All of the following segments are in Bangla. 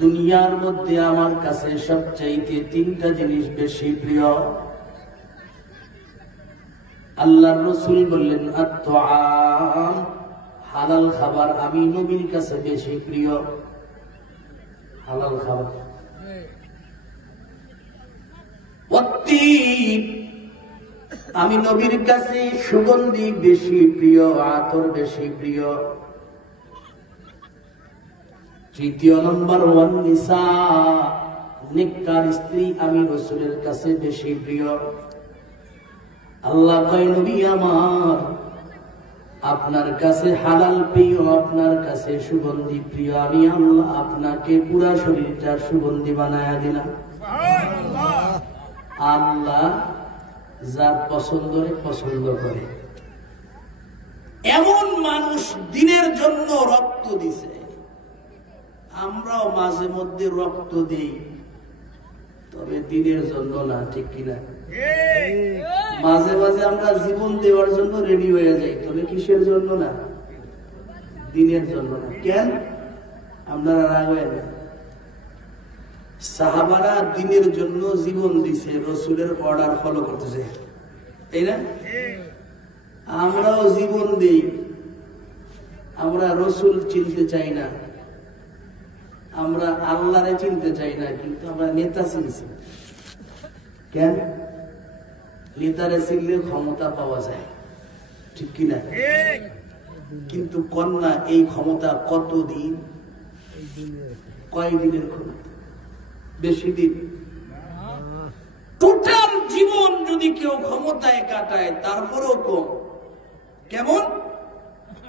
দুনিয়ার মধ্যে আমার কাছে সবচাইতে তিনটা জিনিস বেশি প্রিয়। আল্লাহর রাসূল বললেন, আত-তাআম, হালাল খাবার আমি নবীর কাছে বেশি প্রিয়। হালাল খাবার। ওয়াত-তিব, আমি নবীর কাছে সুগন্ধি বেশি প্রিয়, আতর বেশি প্রিয়। তৃতীয় নম্বর, ওয়ান-নিসা, নেককার স্ত্রী আমি রাসূলের কাছে বেশি প্রিয়। আল্লাহ কয়, নবী আমার, আপনার কাছে হালাল প্রিয়, আপনার কাছে সুগন্ধি প্রিয়, আমি আল্লাহ আপনাকে পুরা শরীরটা সুগন্ধি বানায়া দিলাম। আল্লাহ যার পছন্দ করে এমন মানুষ দিনের জন্য রক্ত দিছে। আমরাও মাঝে মধ্যে রক্ত দিই, তবে দিনের জন্য না, ঠিক কিনা? মাঝে মাঝে আমরা জীবন দেওয়ার জন্য রেডি হয়ে যাই, তবে কিসের জন্য না? দিনের জন্য না। কেন? আপনারা রাগ হয় না? সাহাবারা দিনের জন্য জীবন দিছে, রাসূলের অর্ডার ফলো করতেছে, তাই না? আমরাও জীবন দেই, আমরা রাসূল চিনতে চাই না, আমরা আল্লাহরে চিনতে চাই না, কিন্তু আমরা নেতা চিনছি। কেন? নেতারে চিনলে ক্ষমতা পাওয়া যায়, ঠিক কিনা? কিন্তু কন্যা এই ক্ষমতা কতদিন? কয়দিনের ক্ষমতা? বেশি দিন। টোটাল জীবন যদি কেউ ক্ষমতায় কাটায় তারপরেও কম। কেমন?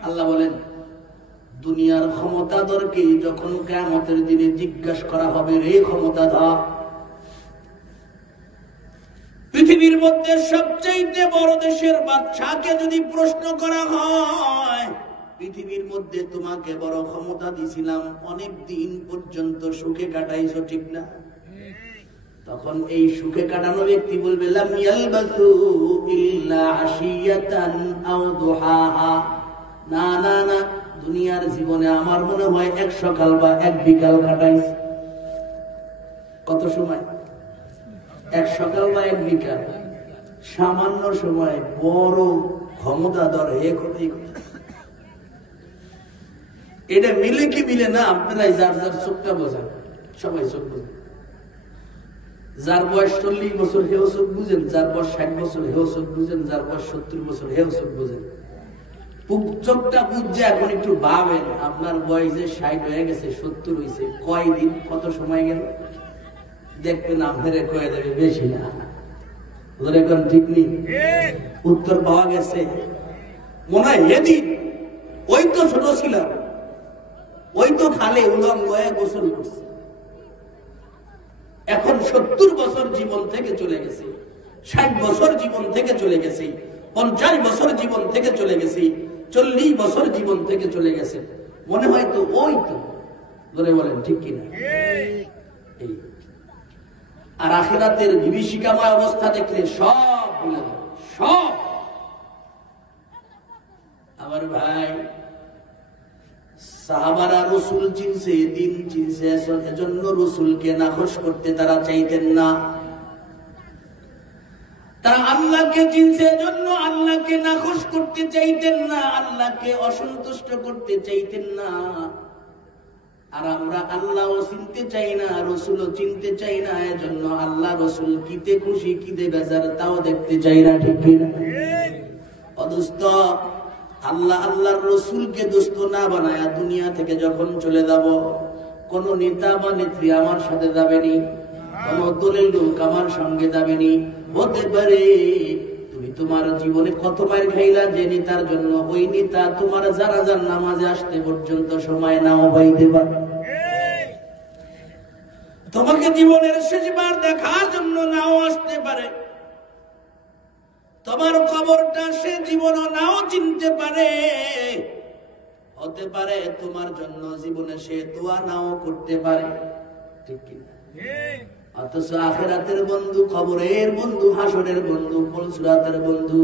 আল্লাহ বলেন, দুনিয়ার ক্ষমতাধরকে যখন কিয়ামতের দিনে জিজ্ঞাসা করা হবে, রে ক্ষমতাধর, পৃথিবীর মধ্যে সবচাইতে বড় দেশের বাদশাকে যদি প্রশ্ন করা হয়, পৃথিবীর মধ্যে তোমাকে বড় ক্ষমতা দিছিলাম, অনেক দিন পর্যন্ত সুখে কাটাইছো, ঠিক না? তখন এই সুখে কাটানো ব্যক্তি বলবে, লাম ইয়ালবাসু ইল্লা আশিয়াতান আও দুহাহা, না না না, দুনিয়ার জীবনে আমার মনে হয় এক সকাল বা এক বিকাল কাটাইছে। কত সময়? এক সকাল বা এক বিকাল। সামান্য সময় বড় ক্ষমতাধর হয়ে কথাই কথা। এটা মিলে কি মিলে না? আপনারাই যার যার চোখটা বোঝেন, সবাই চোখ বোঝেন। যার বয়স 40 বছর হেও চোখ বুঝেন, যার বয়স 60 বছর হেও চোখ বুঝেন, যার বয়স 70 বছর হেও চোখ বুঝেন। চোখটা বুঝছে। এখন একটু ভাবেন, আপনার বয়স যে 60 হয়ে গেছে, 70 হয়েছে, কয়দিন, কত সময় গেল? দেখবেন আপনারে কয়ে দেবে বেশি না। এখন ঠিক নেই, উত্তর পাওয়া গেছে। মনে হয় এদিন ওই তো ছোট ছিলাম, ওই তো খালে উলঙ্গ হয়ে গোসল করছে। এখন 70 বছর জীবন থেকে চলে গেছে, 60 বছর জীবন থেকে চলে গেছে, 50 বছর জীবন থেকে চলে গেছে, 40 বছর জীবন থেকে চলে গেছে। মনে হয় তো ওই তো। ধরে বলেন ঠিক কিনা? আর আখিরাতের বিভীষিকাময় অবস্থা দেখলে সব ভুলে যাবে, সব। আমার ভাই, সাহাবারা রাসূল চিনছে, দিন চিনছে, এজন্য রাসূলকে নাখোশ করতে তারা চাইতেন না। তারা আল্লাহকে চিনছে, এজন্য আল্লাহকে নাখোশ করতে চাইতেন না, আল্লাহকে অসন্তুষ্ট করতে চাইতেন না। আর আমরা আল্লাহও চিনতে চাই না, রাসূলও চিনতে চাই না, এজন্য আল্লাহ রাসূল কিতে খুশি কিতে বেজার তাও দেখতে চাই না, ঠিক কিনা? অদোস্ত, আল্লাহ আল্লাহর রাসূলকে দোস্ত না বানায়া দুনিয়া থেকে যখন চলে যাব, কোন নেতা বা নেত্রী আমার সাথে যাবেনি, কোন দলের লোক আমার সঙ্গে যাবেনি। হতে পারে তুমি তোমার জীবনে কত মার খাইলা যে নেতার জন্য, ওই নেতা তোমার জানাজার নামাজে আসতে পর্যন্ত সময় নাও পাইতে পারে, তোমাকে জীবনের শেষবার দেখার জন্য নাও আসতে পারে, তোমার কবরটা সে জীবনও নাও চিনতে পারে। হতে পারে তোমার জন্য জীবনে সে দোয়া নাও করতে পারে, ঠিক কিনা? অথচ আখিরাতের বন্ধু, কবরের বন্ধু, হাসরের বন্ধু, পুলসিরাতের বন্ধু,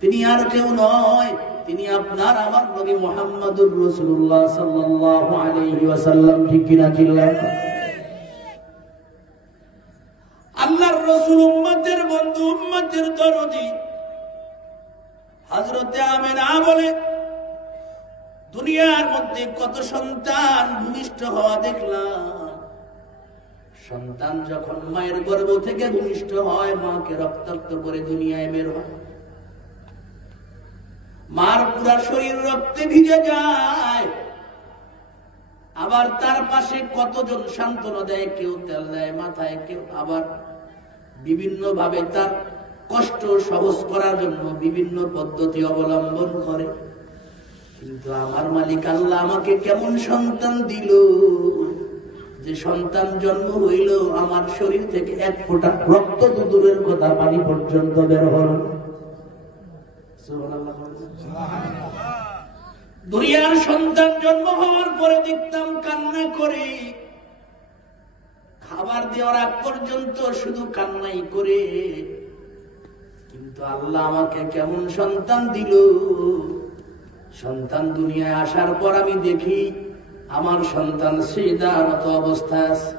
তিনি আর কেউ নয়, তিনি আপনার আমার নবী মুহাম্মদুর রাসূলুল্লাহ সাল্লাল্লাহু আলাইহি ওয়াসাল্লাম। ঠিক কিনা চিল্লায়? আল্লাহর রাসূল উম্মতের বন্ধু, উম্মতের দরদি হযরতে আমেনা বলে, দুনিয়ার মধ্যে কত সন্তান ভূমিষ্ঠ হওয়া দেখলাম। সন্তান যখন মায়ের গর্ভ থেকে ভূমিষ্ঠ হয়, মাকে রক্তাক্ত করে দুনিয়ায় বের হয়, মার পুরা শরীর রক্তে ভিজে যায়। আবার তার পাশে কতজন সান্ত্বনা দেয়, কেউ তেল দেয় মাথায়, কেউ আবার বিভিন্ন ভাবে তার কষ্ট সহজ করার জন্য বিভিন্ন পদ্ধতি অবলম্বন করে। কিন্তু আমার মালিক আল্লাহ আমাকে কেমন সন্তান দিল, যে সন্তান জন্ম হইল আমার শরীর থেকে এক ফোঁটা রক্ত তো দূরের কথা, পানি পর্যন্ত বের হল। দুনিয়ার সন্তান জন্ম হওয়ার পরে দেখতাম কান্না করে, খাবার দেওয়ার আগ পর্যন্ত শুধু কান্নাই করে। কিন্তু আল্লাহ আমাকে কেমন সন্তান দিল, সন্তান দুনিয়ায় আসার পর আমি দেখি আমার সন্তান সিজদারত অবস্থায় আছে।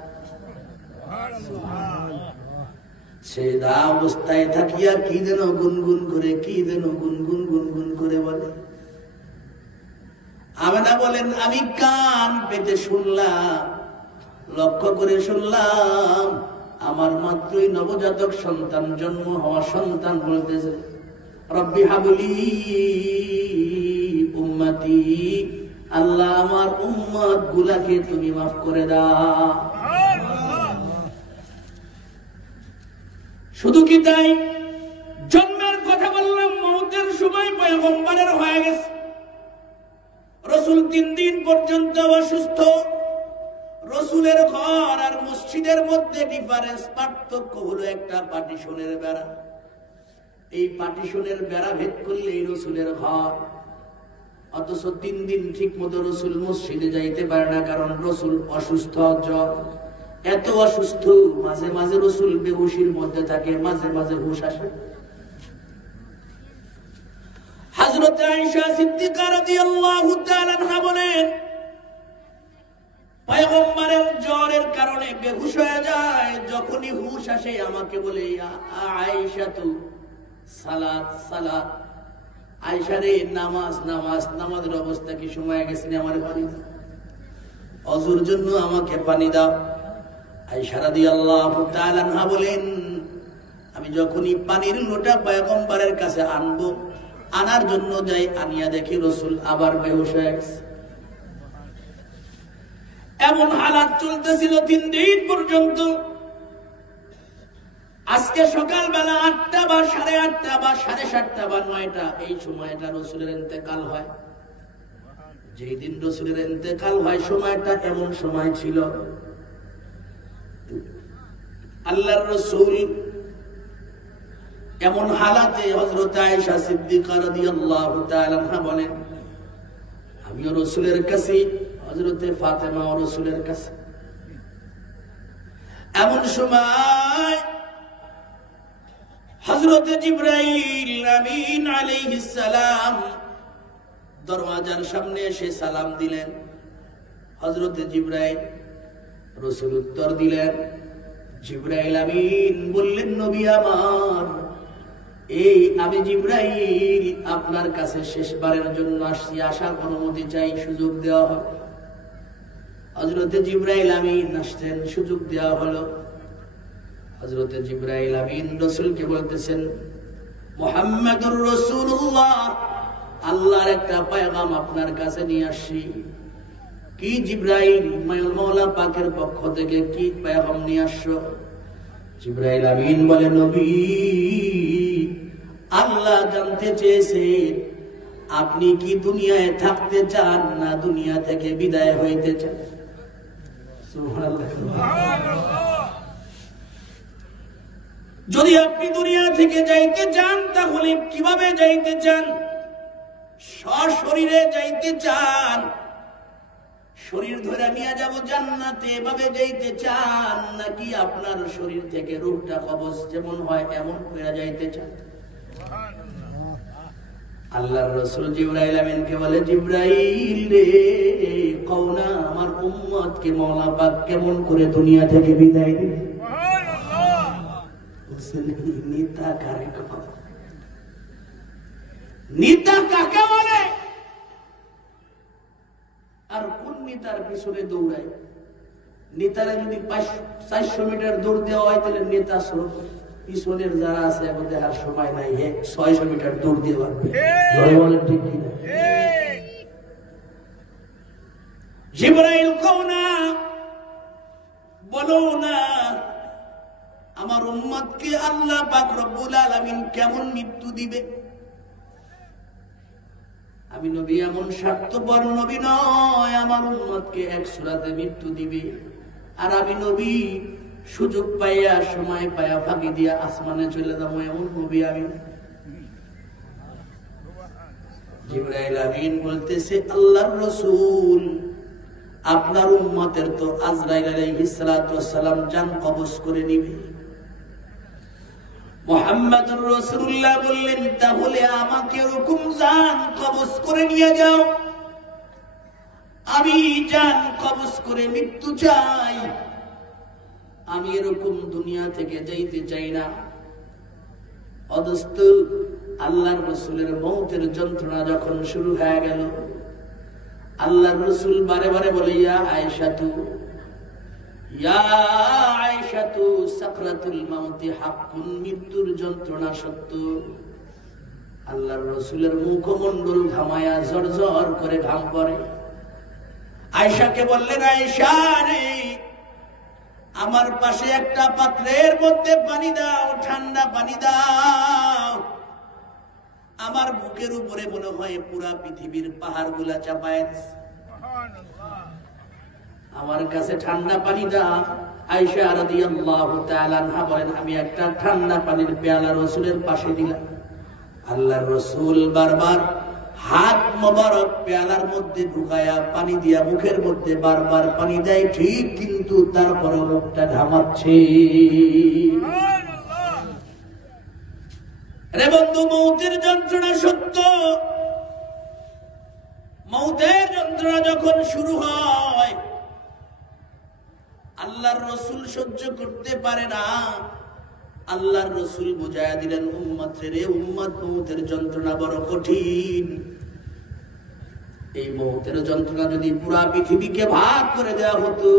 সিজদা অবস্থায় থাকিয়া কি যেন গুনগুন করে, কি যেন গুনগুন করে বলে। আমেনা বলেন, আমি কান পেতে শুনলাম, লক্ষ্য করে শুনলাম, আমার মাত্রই নবজাতক সন্তান জন্ম হওয়া সন্তান বলতেছে, রব্বি হাবলি উম্মতি, আল্লাহ আমার উম্মত গুলাকে তুমি মাফ করে দাও। শুধু কি তাই? জন্মের কথা বললাম, মওতের সময় পয়গম্বরের হয়ে গেছে। রাসূল 3 দিন পর্যন্ত অসুস্থ। রাসূলের ঘর আর মসজিদের মধ্যে ডিফারেন্স, পার্থক্য হলো একটা পার্টিশনের বেড়া। এই পার্টিশনের বেড়া ভেদ করলেই রাসূলের ঘর। অথচ 3 দিন ঠিক মতো রাসূল মসজিদে যাইতে পারে না, কারণ রাসূল অসুস্থ। জ্বর এত অসুস্থ, মাঝে মাঝে রাসূল বেহুশির মধ্যে থাকে, মাঝে মাঝে হুশ আসে। হযরত আয়েশা সিদ্দিকা রাদিয়াল্লাহু তাআলা আনহা বলেন, পয়গম্বরের জ্বরের কারণে বেহুশ হয়ে যায়। যখনই হুশ আসে আমাকে বলে, আয়েশা তু সালাত সালাত, আয়েশা রে নামাজ নামাজ, নামাজের অবস্থা কি সময় গেছে, আমার পানি দাও, অজুর জন্য আমাকে পানি দাও। আয়েশা রাদিয়াল্লাহু তাআলা আনহা বলেন, আমি যখনই পানির লোটা পয়গম্বরের কাছে আনবো, আনার জন্য যাই, আনিয়া দেখি রাসূল আবার বেহুশ হয়ে গেছে। এমন হালাত চলতেছিল 3 দিন পর্যন্ত। আজকে সকালবেলা 8টা বা 8:30 বা 7:30 বা 9টা, এই সময়টা রাসূলের ইন্তেকাল হয়। যেই দিন রাসূলের ইন্তেকাল হয়, সময়টা এমন সময় ছিল, আল্লাহর রাসূল এমন হালাতে, হযরত আয়েশা সিদ্দিকা রাদিয়াল্লাহু তাআলা আনহা বলেন, আমিও রাসূলের কাছে, হযরতে ফাতেমা ও রাসূলের কাছে। এমন সময় হযরতে জিবরাইল আমিন আলাইহিস সালাম দরওয়াজার সামনে এসে সালাম দিলেন। হযরতে জিবরাইল, রাসূল উত্তর দিলেন। জিবরাইল আমিন বললেন, নবী আমার, এই আমি জিবরাইল আপনার কাছে শেষবারের জন্য আসছি, আসার অনুমতি চাই, সুযোগ দেওয়া হবে। হযরতে জিবরাইল আমিন আসছেন, সুযোগ দেওয়া হলো। হযরতে জিবরাইল আমিন রাসূলকে বলতেছেন, মুহাম্মাদুর রাসূলুল্লাহ, আল্লাহর একটা পয়গাম আপনার কাছে নিয়ে আসছি। কি জিবরাইল, মাওলা পাকের পক্ষ থেকে কি পয়গাম নিয়ে আসছো? জিবরাইল আমিন বলে, নবী, আল্লাহ জানতে চেয়েছে আপনি কি দুনিয়ায় থাকতে চান না দুনিয়া থেকে বিদায় হইতে চান। সুবহানাল্লাহ। যদি আপনি দুনিয়া থেকে যাইতে চান, তাহলে কিভাবে যাইতে চান? সশরীরে যাইতে চান, শরীর ধরে নিয়ে যাব জান্নাতে, এভাবে যাইতে চান, নাকি আপনার শরীর থেকে রূহটা কবজ যেমন হয় এমন হয়ে যাইতে চান? আল্লাহর রাসূল জিবরাইল আমিনকে বলে, জিবরাইল রে, কও না আমার উম্মতকে মওলা পাক কেমন করে দুনিয়া থেকে বিদায় দিবে। সুবহানাল্লাহ। নেতা কারে কয়? নেতা কাকে বলে? আর কোন নেতার পিছনে দৌড়ায়? নেতারা যদি 400 মিটার দৌড় দেওয়া হয় তাহলে নেতা স্রোত পিছনের যারা আছে এখন দেখার সময় নাই, 600 মিটার দৌড় দিয়ে পারবে। বলেন ঠিক কিনা? জিবরাইল কও না, বলো না আমার উম্মতকে আল্লাহ পাক রব্বুল আলামিন কেমন মৃত্যু দিবে। আমি নবী এমন স্বার্থপর নবী নয়, আমার উম্মতকে এক সূরাতে মৃত্যু দিবে। আর আমি নবী সুযোগ পাইয়া সময় পাইয়া ফাঁকি দিয়া আসমানে চলে যাবো, এমন নবী আমি। জিবরাইল আমিন বলতেছে, আল্লাহর রাসূল আপনার উম্মতের তো আজরাইল আলাইহিস সালাতু ওয়াস সালাম জান কবজ করে নিবে। মুহাম্মদুর রাসূলুল্লাহ বললেন, তাহলে আমাকে এরকম জান কবজ করে নিয়ে যাও, আমি জান কবজ করে মৃত্যু চাই, আমি এরকম দুনিয়া থেকে যাইতে চাই না। অদস্ত আল্লাহর রাসূলের মওতের যন্ত্রণা যখন শুরু হয়ে গেল, আল্লাহর রাসূল বারে বারে বলে, ইয়া আয়েশাতু, ইয়া আয়েশাতু, সাকরাতুল মাউতি হাক্কুন, মৃত্যুর যন্ত্রণা সত্য। আল্লাহর রাসূলের মুখমণ্ডল ঘামায়া ঝরঝর করে ঘাম পড়ে। আয়েশাকে বললেন, আয়েশা রে, আমার পাশে একটা পাত্রের মধ্যে পানি দাও, ঠান্ডা পানি দাও। আমার বুকের উপরে মনে হয় পুরা পৃথিবীর পাহাড় গুলা চাপায়। আমার কাছে ঠান্ডা পানি দাও। আয়েশা রাদিয়াল্লাহু তাআলা আনহা বলেন, আমি একটা ঠান্ডা পানির পেয়ালা রাসূলের পাশে দিলাম। আল্লাহর রাসূল বারবার হাত মোবারক পেয়ালার মধ্যে ঢুকায়া পানি দিয়া মুখের মধ্যে বারবার পানি দেয় ঠিক, কিন্তু তারপরে মুখটা ঘামাচ্ছে। রে বন্ধু, মৌতের যন্ত্রণা সত্য। মৌতের যন্ত্রণা যখন শুরু হয়, আল্লাহর রাসূল সহ্য করতে পারে না। আল্লাহর রাসূল বুঝায়া দিলেন, উম্মত রে উম্মত, মৌতের যন্ত্রণা বড় কঠিন। এই মৌতের যন্ত্রণা যদি পুরা পৃথিবীকে ভাগ করে দেওয়া হতো,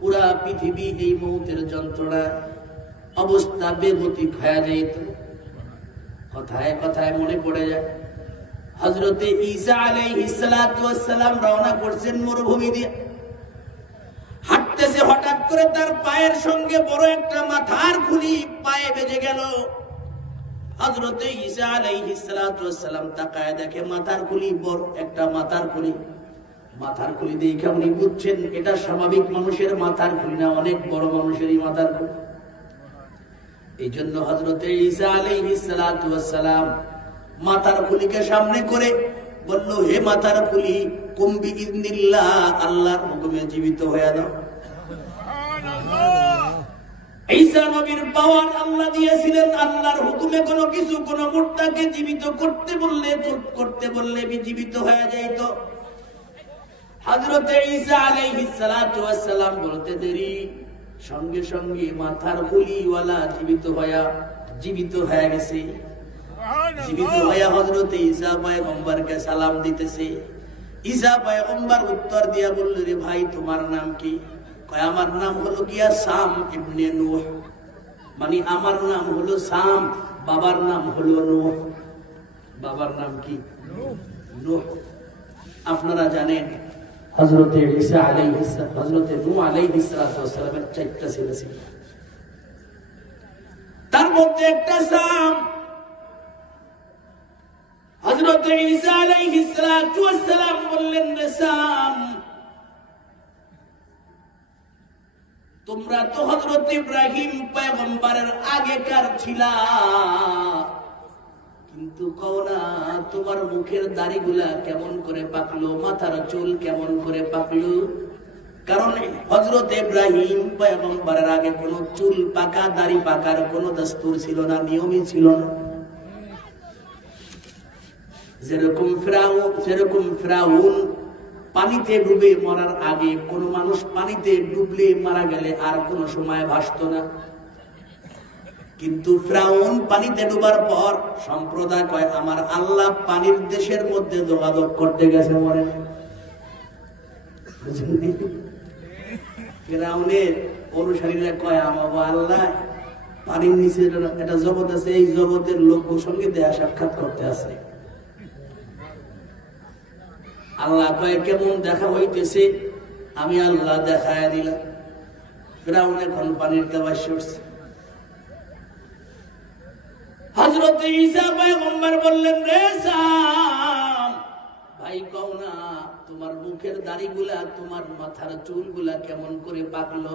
পুরা পৃথিবী এই মৌতের যন্ত্রণা অবস্থা বেগতিক হয়ে যেত। কথায় কথায় মনে পড়ে যায়, হযরতে ঈসা আলাইহিস সালাতু ওয়াস সালাম রওনা করছেন মরুভূমি দিয়ে। হাঁটতেছে, হঠাৎ করে তার পায়ের সঙ্গে বড় একটা মাথার খুলি পায়ে বেজে গেল। হযরতে ঈসা আলাইহিস সালাতু ওয়াস সালাম তাকায় দেখে মাথার খুলি, বড় একটা মাথার খুলি। মাথার খুলি দেখে উনি বুঝছেন এটা স্বাভাবিক মানুষের মাথার খুলি না, অনেক বড় মানুষেরই মাথার খুলি। এই জন্য হযরতে ঈসা আলাইহিস সালাতু ওয়াস সালাম মাথার খুলিকে সামনে করে বলল, হে মাথার খুলি, কুম বিইذنিল্লাহ, আল্লাহর হুকুমে জীবিত হয়ে যাও। ঈসা নবীর পাওয়ার আল্লাহ দিয়েছিলেন, আল্লাহর হুকুমে কোনো কিছু কোনো মুর্দাকে জীবিত করতে বললে জীবিত হয়ে যাইত। হযরতে ঈসা আলাইহিস সালাতু ওয়াস সালাম বলতে দেরি, সঙ্গে সঙ্গে মাথার খুলিওয়ালা জীবিত হয়ে গেছে। জীবিত হয়ে হযরতে ঈসা পয়গম্বরকে সালাম দিতেছে। ঈসা পয়গম্বর উত্তর দিয়া বলল, রে ভাই, তোমার নাম কি? কয়, আমার নাম হলো গিয়া সাম ইবনে নূহ, মানে আমার নাম হলো সাম, বাবার নাম হলো নূহ। বাবার নাম কি? নূহ। আপনারা জানেন হযরতে ঈসা আলাইহিস সালাম, হযরতে নূহ আলাইহিস সালামের 4টা ছেলে ছিল, তার মধ্যে একটা সাম। হযরতে ঈসা আলাইহিস সালাম বললেন, রে সাম, তোমরা তো হযরত ইব্রাহিম পয়গম্বরের আগেকার ছিলা, কিন্তু কও না তোমার মুখের দাড়িগুলা কেমন করে পাকলো, মাথার চুল কেমন করে পাকলো? কারণ হযরত ইব্রাহিম পয়গম্বরের আগে কোনো চুল পাকা, দাড়ি পাকার কোনো দস্তুর ছিল না, নিয়মই ছিল না। যেরকম ফিরাউন পানিতে ডুবে মরার আগে, কোন মানুষ পানিতে ডুবলে মারা গেলে আর কোন সময় ভাসতো না, কিন্তু ফিরাউন পানিতে ডুবার পর সম্প্রদায় কয় আমার আল্লাহ পানির দেশের মধ্যে যোগাযোগ করতে গেছে, মরে ফিরাউনের অনুসারীরা কয় আমার আল্লাহ পানির নিচে একটা জগৎ আছে, এই জগতের লোকের সঙ্গে দেখা সাক্ষাৎ করতে আছে। আল্লাহ কয় কেমন দেখা হইতেছে? আমি আল্লাহ দেখায় দিলাম। ফিরাউন এখন পানির দেওয়া সরছে। হযরত ঈসা পয়গম্বর বললেন, রে সাম ভাই, কও না তোমার মুখের দাড়িগুলা, তোমার মাথার চুলগুলা কেমন করে পাকলো?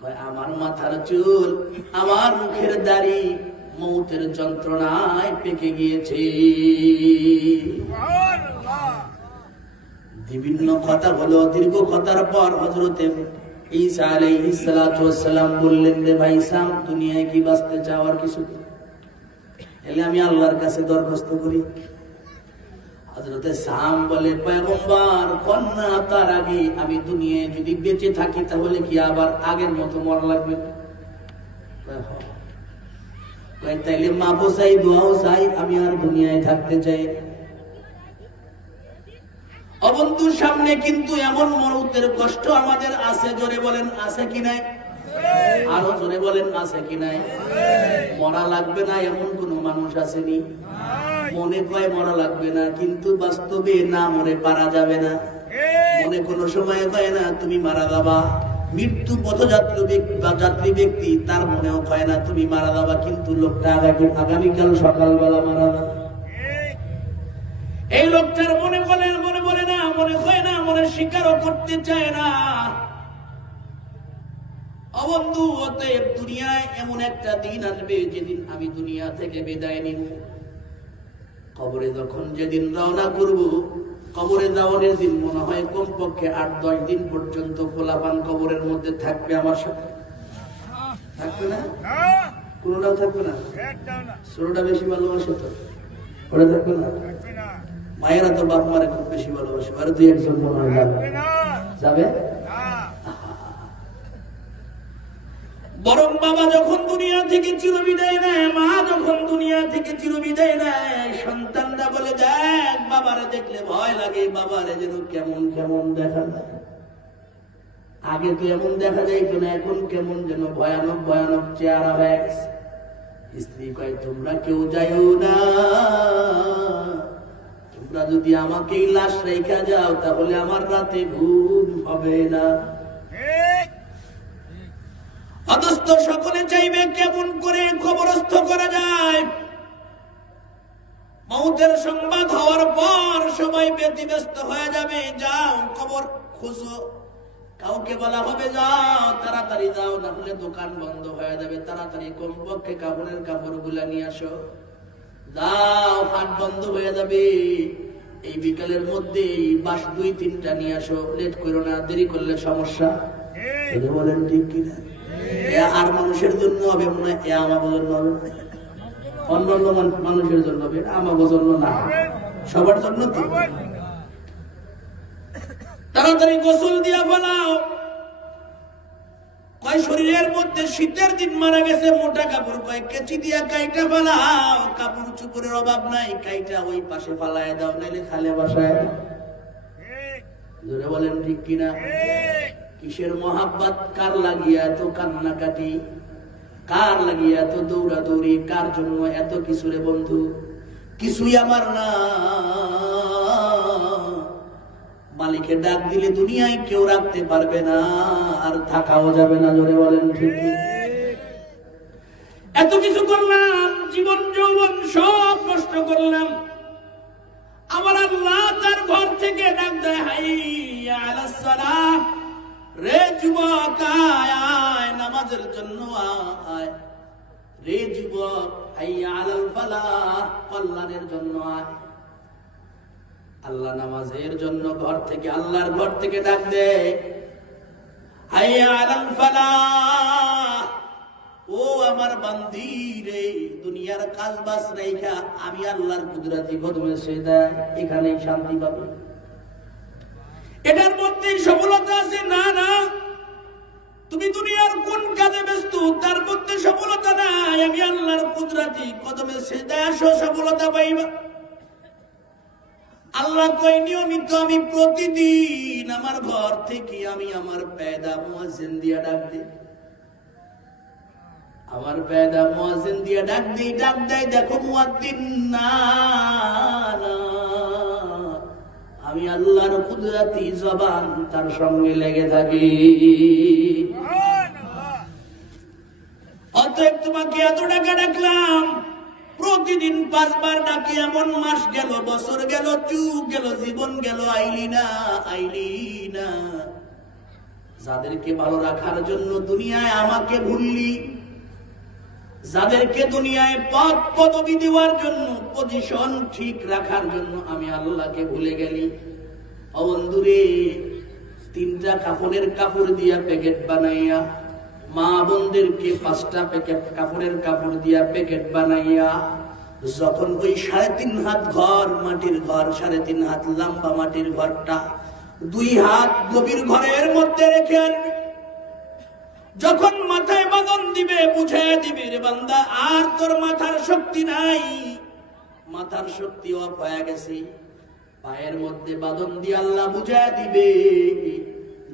কয় আমার মাথার চুল, আমার মুখের দাড়ি মৌতের যন্ত্রণায় পেকে গিয়েছে। বিভিন্ন কথা হলো, দীর্ঘ কথার পর হযরতে ঈসা আলাইহিস সালাতু ওয়াস সালাম বললেন, রে ভাই সাম, দুনিয়ায় কি বাঁচতে চাওয়ার কিছু? এলে আমি আল্লাহর কাছে দরখাস্ত করি। হযরতে সাম বলে, পয়গম্বর কন্যা, তার আগে আমি দুনিয়ায় যদি বেঁচে থাকি তাহলে কি আবার আগের মতো মরা লাগবে? তাইলে মাফও চাই, দোয়াও চাই, আমি আর দুনিয়ায় থাকতে চাই। অবন্ধুর সামনে কিন্তু এমন মরুতের কষ্ট আমাদের আছে, জোরে বলেন আছে কি নাই? আরো জোরে বলেন আছে কি নাই? মরা লাগবে না এমন কোন মানুষ আসেনি? মনে কয় মরা লাগবে না, কিন্তু বাস্তবে না মরে পারা যাবে না। মনে কোনো সময় কয় না তুমি মারা যাবা। মৃত্যু পথযাত্রী ব্যক্তি, তার মনেও কয় না তুমি মারা যাবা, কিন্তু লোকটা আগামীকাল সকালবেলা মারা যাবে। এই লোকটার মনে বলে না, মনে হয় না, মনে স্বীকারও করতে চায় না। অবন্ধু, অতএব দুনিয়ায় এমন একটা দিন আসবে যেদিন আমি দুনিয়া থেকে বিদায় নিব। কবরে যখন যেদিন রওনা করব, কবরে যাওয়ার দিন মনে হয় কমপক্ষে 8-10 দিন পর্যন্ত খোলাপান কবরের মধ্যে থাকবে। আমার সাথে থাকবে না? কোনটাও থাকবে না। ছোটটা বেশি ভালোবাসে তো, ওরা থাকবে না। মায়েরা তো বাপ মারে খুব বেশি ভালোবাসে, আর 2-1 জন মনে হয় যাবে। বরং বাবা যখন দুনিয়া থেকে চিরবিদায় নেয়, মা যখন দুনিয়া থেকে চিরবিদায় নেয়, সন্তানরা বলে, দেখ বাবারে দেখলে ভয় লাগে, বাবারে যেন কেমন কেমন দেখা যায়। আগে তো এমন দেখা যাইতো না, এখন কেমন যেন ভয়ানক ভয়ানক চেহারা হয়ে গেছে। স্ত্রী কয়, তোমরা কেউ যাইও না, তোমরা যদি আমাকেই লাশ রেখা যাও তাহলে আমার রাতে ঘুম হবে না। অথচ সকলে চাইবে কেমন করে কবরস্থ করা যায়। মৌতের সংবাদ হওয়ার পর সবাই ব্যতিব্যস্ত হয়ে যাবে, যাও কবর খুঁজো। কাউকে বলা হবে যাও তাড়াতাড়ি যাও, না হলে দোকান বন্ধ হয়ে যাবে, তাড়াতাড়ি কমপক্ষে কাপড়ের কাপড়গুলা নিয়ে আসো, যাও হাট বন্ধ হয়ে যাবে, এই বিকালের মধ্যে বাস 2-3টা নিয়ে আসো, লেট করো না, দেরি করলে সমস্যা। বলেন ঠিক কিনা? আর মানুষের জন্য হবে মনে হয়, আমাদের জন্য হবে, অন্য মানুষের জন্য হবে, আমাদের জন্য না, সবার জন্য তো। তাড়াতাড়ি গোসল দিয়া ফেলাও। কয় শরীরের মধ্যে শীতের দিন মারা গেছে, মোটা কাপড় কয় কেচি দিয়া কাইটা ফেলাও, কাপড় চুপড়ের অভাব নাই, কাইটা ওই পাশে ফালায় দাও, নাইলে খালে বাসায়। জোরে বলেন ঠিক কিনা? কিসের মহাব্বত, কার লাগিয়া এত কান্নাকাটি, কার লাগিয়া এত দৌড়াদৌড়ি, কার জন্য এত কিছু রে বন্ধু? কিছুই আমার না। মালিকের ডাক দিলে দুনিয়ায় কেউ রাখতে পারবে না, আর থাকাও যাবে না। জোরে বলেন ঠিক? এত কিছু করলাম, জীবন যৌবন সব নষ্ট করলাম, আমার আল্লাহ তার ঘর থেকে ডাক দেয়, হাইয়া আলাস সালাহ, রে যুবক আয় নামাজের জন্য আয়, রে যুবক হাইয়া আলাল ফালাহ, কল্যাণের জন্য আয়। আল্লাহ নামাজের জন্য ঘর থেকে, আল্লাহর ঘর থেকে ডাক দেয়, হাইয়া আলাল ফালাহ, ও আমার বান্দি রে, দুনিয়ার কাজ বাস রাইখা আমি আল্লাহর কুদরতি কদমে সেজদা, এখানেই শান্তি পাবে। এটার মধ্যেই সফলতা আছে? না না, তুমি দুনিয়ার কোন কাজে ব্যস্ত তার মধ্যে সফলতা নাই। আমি আল্লাহর কুদরতি কদমে সেজদায় আসো, সফলতা পাইবা। আল্লাহ কই নিয়মিত আমি প্রতিদিন আমার ঘর থেকে আমি আমার পেদা মুয়াজ্জিন দিয়া ডাক দিই, আমার পেদা মুয়াজ্জিন দিয়া ডাক দিই, ডাক দেয় দেখো মুয়াজ্জিন না, আমি আল্লাহর কুদরতি জবান তার সঙ্গে লেগে থাকি। অতএব তোমাকে এত টাকা ডাকলাম, প্রতিদিন 5 বার ডাকি, এমন মাস গেল, বছর গেল, যুগ গেল, জীবন গেল, আইলি না, আইলি না। যাদেরকে ভালো রাখার জন্য দুনিয়ায় আমাকে ভুললি, যাদেরকে দুনিয়ায় পদ পদবি দেওয়ার জন্য, পজিশন ঠিক রাখার জন্য আমি আল্লাহকে ভুলে গেলি। ও বন্ধুরে, 3টা কাফনের কাপড় দিয়া প্যাকেট বানাইয়া, মা বোনদেরকে 5টা প্যাকেট কাপড়ের কাপড় দিয়া প্যাকেট বানাইয়া, যখন ওই 3.5 হাত ঘর, মাটির ঘর, 3.5 হাত লম্বা মাটির ঘরটা 2 হাত গভীর ঘরের মধ্যে রেখে আনবে, যখন মাথায় বাঁধন দিবে, বুঝাইয়া দিবে রে বান্দা আর তোর মাথার শক্তি নাই, মাথার শক্তি অফ হয়ে গেছে। পায়ের মধ্যে বাঁধন দিয়ে আল্লাহ বুঝাইয়া দিবে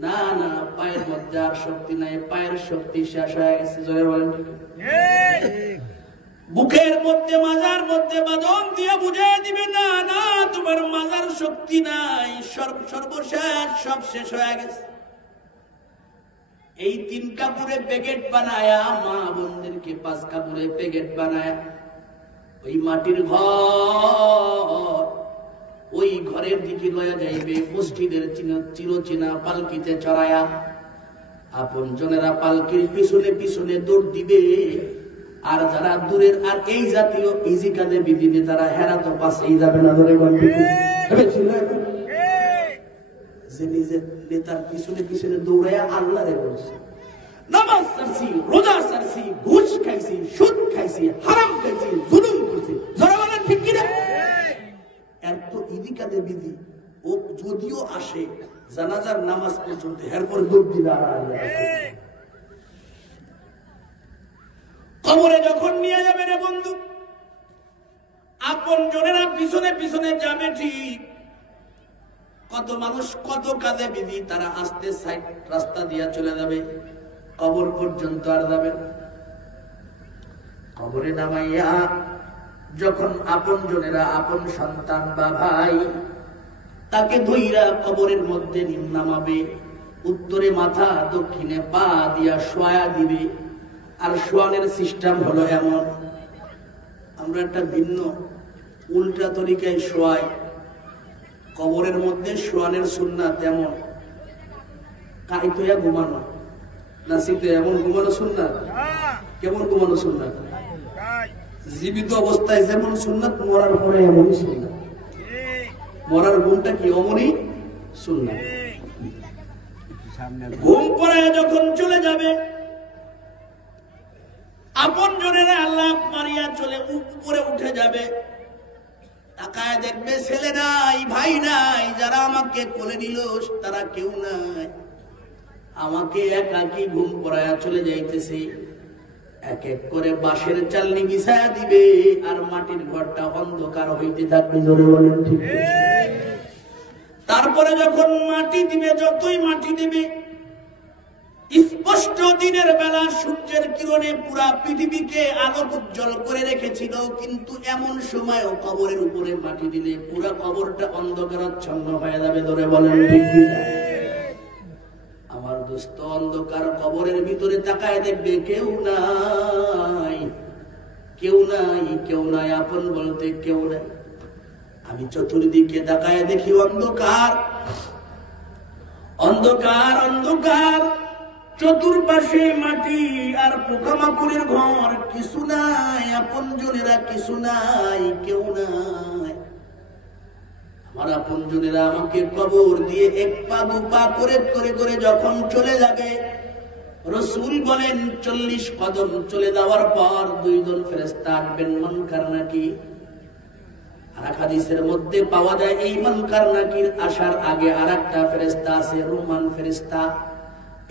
না না, পায়ের মধ্যে আর শক্তি নাই, পায়ের শক্তি শেষ হয়ে গেছে। জয় বলেন। বুকের মধ্যে, মাজার মধ্যে বাঁধন দিয়ে বুঝাইয়া দিবে না না, তোমার মাজার শক্তি নাই, সর্বশেষ সব শেষ হয়ে গেছে। এই 3 কাপড়ে প্যাকেট বানায়া, মা বোনদেরকে 5 কাপড়ে প্যাকেট বানায়া, ওই মাটির ঘর, ওই ঘরের দিকে লয়া যাইবে, মসজিদের চিরচেনা পালকিতে চড়ায়া, আপন জনেরা পালকির পিছনে পিছনে দৌড় দিবে, আর যারা দূরের আর এই জাতীয় ইজিকালে বিবিনে তারা হেরা তো পাশেই যাবে না। ধরে যে নিজের নেতার পিছনে পিছনে দৌড়াইয়া আল্লাহরে বলছে, নামাজ ছাড়ছি, রোজা ছাড়ছি, ঘুষ খাইছি, সুদ খাইছি, হারাম খাইছি, জুলুম করছি। যারা বলেন ঠিক কিনা? এত ইদিকালে বিধি, ও যদিও আসে জানাজার নামাজ পর্যন্ত, এরপর দৌড় দিবে আর কবরে যখন নিয়ে যাবে রে বন্ধু, আপন জনেরা পিছনে পিছনে যাবে ঠিক, কত মানুষ কত কাজে বিধি, তারা আস্তে সাইড রাস্তা দিয়া চলে যাবে, কবর পর্যন্ত আর যাবে। কবরে নামাইয়া যখন আপন জনেরা, আপন সন্তান বা ভাই তাকে ধইরা কবরের মধ্যে নামাবে, উত্তরে মাথা, দক্ষিণে পা দিয়া শোয়া দিবে। আর শোয়ানের সিস্টেম হলো এমন, আমরা একটা ভিন্ন উল্টা তরিকায় শোয়াই। কবরের মধ্যে শোয়ানের সুন্নাত তেমন, কাইতয়া ঘুমানো না, শীতে এমন ঘুমানো সুন্নাত। কেমন ঘুমানো সুন্নাত? জীবিত অবস্থায় যেমন সুন্নাত, মরার পরে এমনই সুন্নাত। মরার ঘুমটা কি অমনই সুন্নাত। ঘুম পড়ায় যখন চলে যাবে, আপন জনেরা আল্লাহ মারিয়া চলে উপরে উঠে যাবে, তাকায় দেখবে ছেলে নাই, ভাই নাই, যারা আমাকে কোলে নিল তারা কেউ নাই, আমাকে একাকী ঘুম পড়ায়া চলে যাইতেছে। এক এক করে বাঁশের চালনি বিছায়া দিবে, আর মাটির ঘরটা অন্ধকার হইতে থাকবে। জোরে বলেন ঠিক। তারপরে যখন মাটি দিবে, যতই মাটি দিবে, স্পষ্ট দিনের বেলা সূর্যের কিরণে পুরা পৃথিবীকে আলোক উজ্জ্বল করে রেখেছিল, কিন্তু এমন সময়ও কবরের উপরে মাটি দিলে পুরা কবরটা অন্ধকারাচ্ছন্ন হয়ে যাবে। ধরে বলেন ঠিক। আমার দোস্ত, অন্ধকার কবরের ভিতরে তাকায় দেখবে কেউ নাই, কেউ নাই, কেউ নাই, আপন বলতে কেউ নাই। আমি চতুর্দিকে তাকায় দেখি অন্ধকার, অন্ধকার, অন্ধকার, চতুর্পাশে মাটি আর পোকামাকড়ের ঘর, কিছু নাই, আপন জনেরা কিছু নাই, কেউ নাই। আমার আপন জনেরা আমাকে কবর দিয়ে 1 পা 2 পা করে করে করে যখন চলে যাবে, ও রাসূল বলেন 40 কদম চলে যাওয়ার পর দুইজন ফেরেশতা আসবেন মুনকার নাকির। আর হাদিসের মধ্যে পাওয়া যায় এই মুনকার নাকির আসার আগে আরেকটা ফেরেশতা আছে, রোমান ফেরেশতা।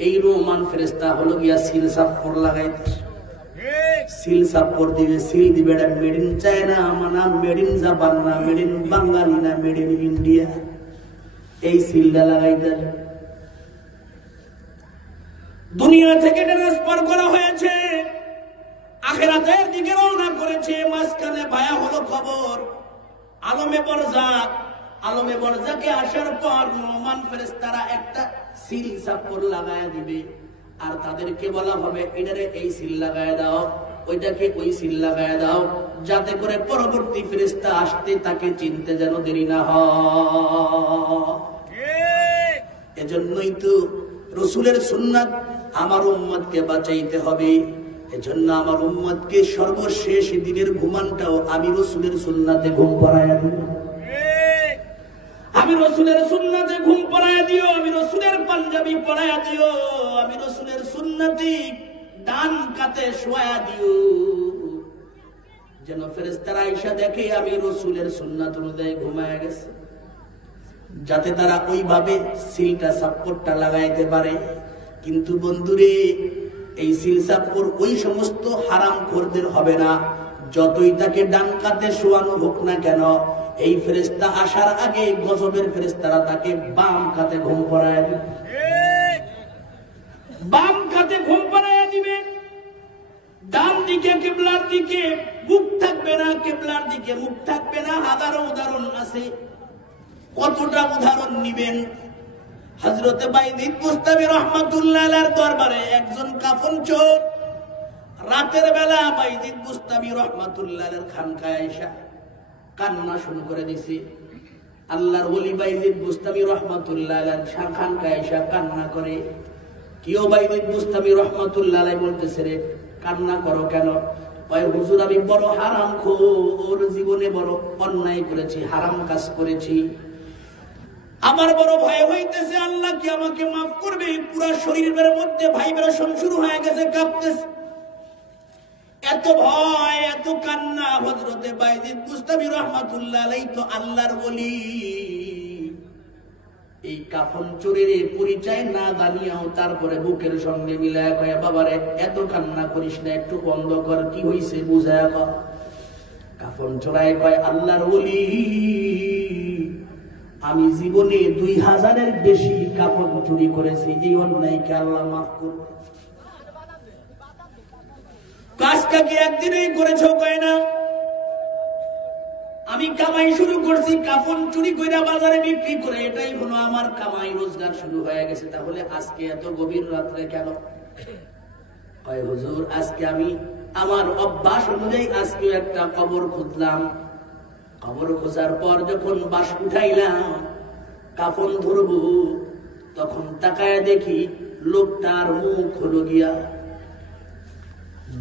এই রোমান ফেরেশতা হলো গিয়া সিল সাফর লাগাইতে, সিল সাফর দিবে। সিল দিবে এটা মেড ইন চায়না, না মেড ইন জাপান, না মেড ইন বাঙালি, না মেড ইন ইন্ডিয়া। এই সিলটা লাগাইতে দুনিয়া থেকে ট্রান্সফার করা হয়েছে, আখিরাতের দিকে রওনা করেছে। মাঝখানে ভায়া হলো খবর আলমে বরজাক। আলমে বরজাকে আসার পর রোমান ফেরেশতারা একটা সিল সাফর লাগায়া দিবে, আর তাদেরকে বলা হবে এটারে এই সিল লাগায়া দাও, ওইটাকে ওই সিল লাগায়া দাও, যাতে করে পরবর্তী ফেরেশতা আসতে তাকে চিনতে যেন দেরি না হয়। এজন্যই তো রাসূলের সুন্নাত আমার উম্মতকে বাঁচাইতে হবে। এজন্য আমার উম্মতকে সর্বশেষ দিনের ঘুমানটাও আমি রাসূলের সুন্নাতে ঘুম পড়ায়া দিই। আমি রাসূলের সুন্নাতে ঘুম পড়ায়া দিও, আমি রাসূলের পাঞ্জাবি পড়ায়া দিও, আমি রাসূলের সুন্নতি ডান কাতে শোয়া দিও, যেন ফেরেশতারা আয়েশা দেখে আমি রাসূলের সুন্নাত অনুযায়ী ঘুমায়া গেছি, যাতে তারা ওইভাবে সিলটা সাপোর্টটা লাগাইতে পারে। কিন্তু বন্ধুরে, এই সিল সাপোর্ট ওই সমস্ত হারামখোরদের হবে না, যতই তাকে ডান কাতে শোয়ানো হোক না কেন। এই ফেরেশতা আসার আগে গজবের ফেরেশতারা তাকে বাম কাতে ঘুম পড়ায় দিবে, বাম কাতে ঘুম পড়ায় দিবে। ডান দিকে কিবলার দিকে মুখ থাকবে না, কিবলার দিকে মুখ থাকবে না। হাজারো উদাহরণ আছে, কতটা উদাহরণ নিবেন। হযরতে বাইজিদ বুস্তামি রাহমাতুল্লাহ আলাইহির দরবারে একজন কাফন চোর রাতের বেলা বাইজিদ বুস্তামি রাহমাতুল্লাহ আলাইহির খানকায় আয়েশা কান্না শুরু করে দিছে। আল্লাহর ওলি বাইজিদ বুস্তামি রাহমাতুল্লাহ আলাইহির খানকায় আয়েশা কান্না করে। কিও বাইজিদ বুস্তামি রাহমাতুল্লাহ আলাইহি বলতেছে, রে কান্না করো কেন? কয় হুজুর, আমি বড় হারামখোর, জীবনে বড় অন্যায় করেছি, হারাম কাজ করেছি, আমার বড় ভয় হইতেছে আল্লাহ কি আমাকে মাফ করবে। পুরো শরীরের মধ্যে ভাইব্রেশন শুরু হয়ে গেছে, কাঁপতেছে, এত ভয়, এত কান্না। হযরতে বাইজিদ বুস্তামি রাহমাতুল্লাহ আলাইহি তো আল্লাহর ওলি, এই কাফন চোরের পরিচয় না জানিয়াও তারপরে বুকের সঙ্গে মিলায় কয়, বাবারে এত কান্না করিস না, একটু বন্ধ কর, কি হইছে বুঝায় কর। কাফন চোরায় কয়, আল্লাহর ওলি, আমি জীবনে 2000-এর বেশি কাফন চুরি করেছি, এই অন্যায়কে আল্লাহ মাফ করবে। কাজটা কি একদিনেই করেছো? কয় না, আমি কামাই শুরু করছি কাফন চুরি কইরা বাজারে বিক্রি করে, এটাই হলো আমার কামাই, রোজগার শুরু হয়ে গেছে। তাহলে আজকে এত গভীর রাত্রে কেন? কয় হুজুর, আজকে আমি আমার অভ্যাস অনুযায়ী আজকে একটা কবর খুঁজলাম। কবর খোঁজার পর যখন বাঁশ উঠাইলাম, কাফন ধরবো, তখন তাকায় দেখি লোকটার মুখ হলো গিয়া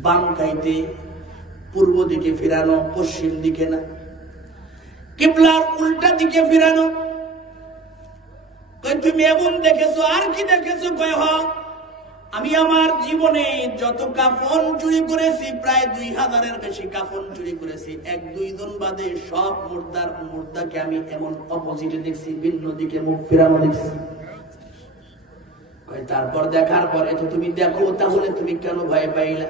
বাম কাইতে, পূর্ব দিকে ফিরানো, পশ্চিম দিকে না, কিবলার উল্টা দিকে ফিরানো। কই তুমি এমন দেখেছো? আর কি দেখেছো? কয় হ, আমি আমার জীবনে যত কাফন চুরি করেছি, প্রায় 2000-এর বেশি কাফন চুরি করেছি, 1-2 জন বাদে সব মুর্দাকে আমি এমন অপোজিটে দেখছি, ভিন্ন দিকে মুখ ফিরানো দেখছি। কয় তারপর দেখার পরে তো তুমি দেখো, তাহলে তুমি কেন ভয় পাইলা?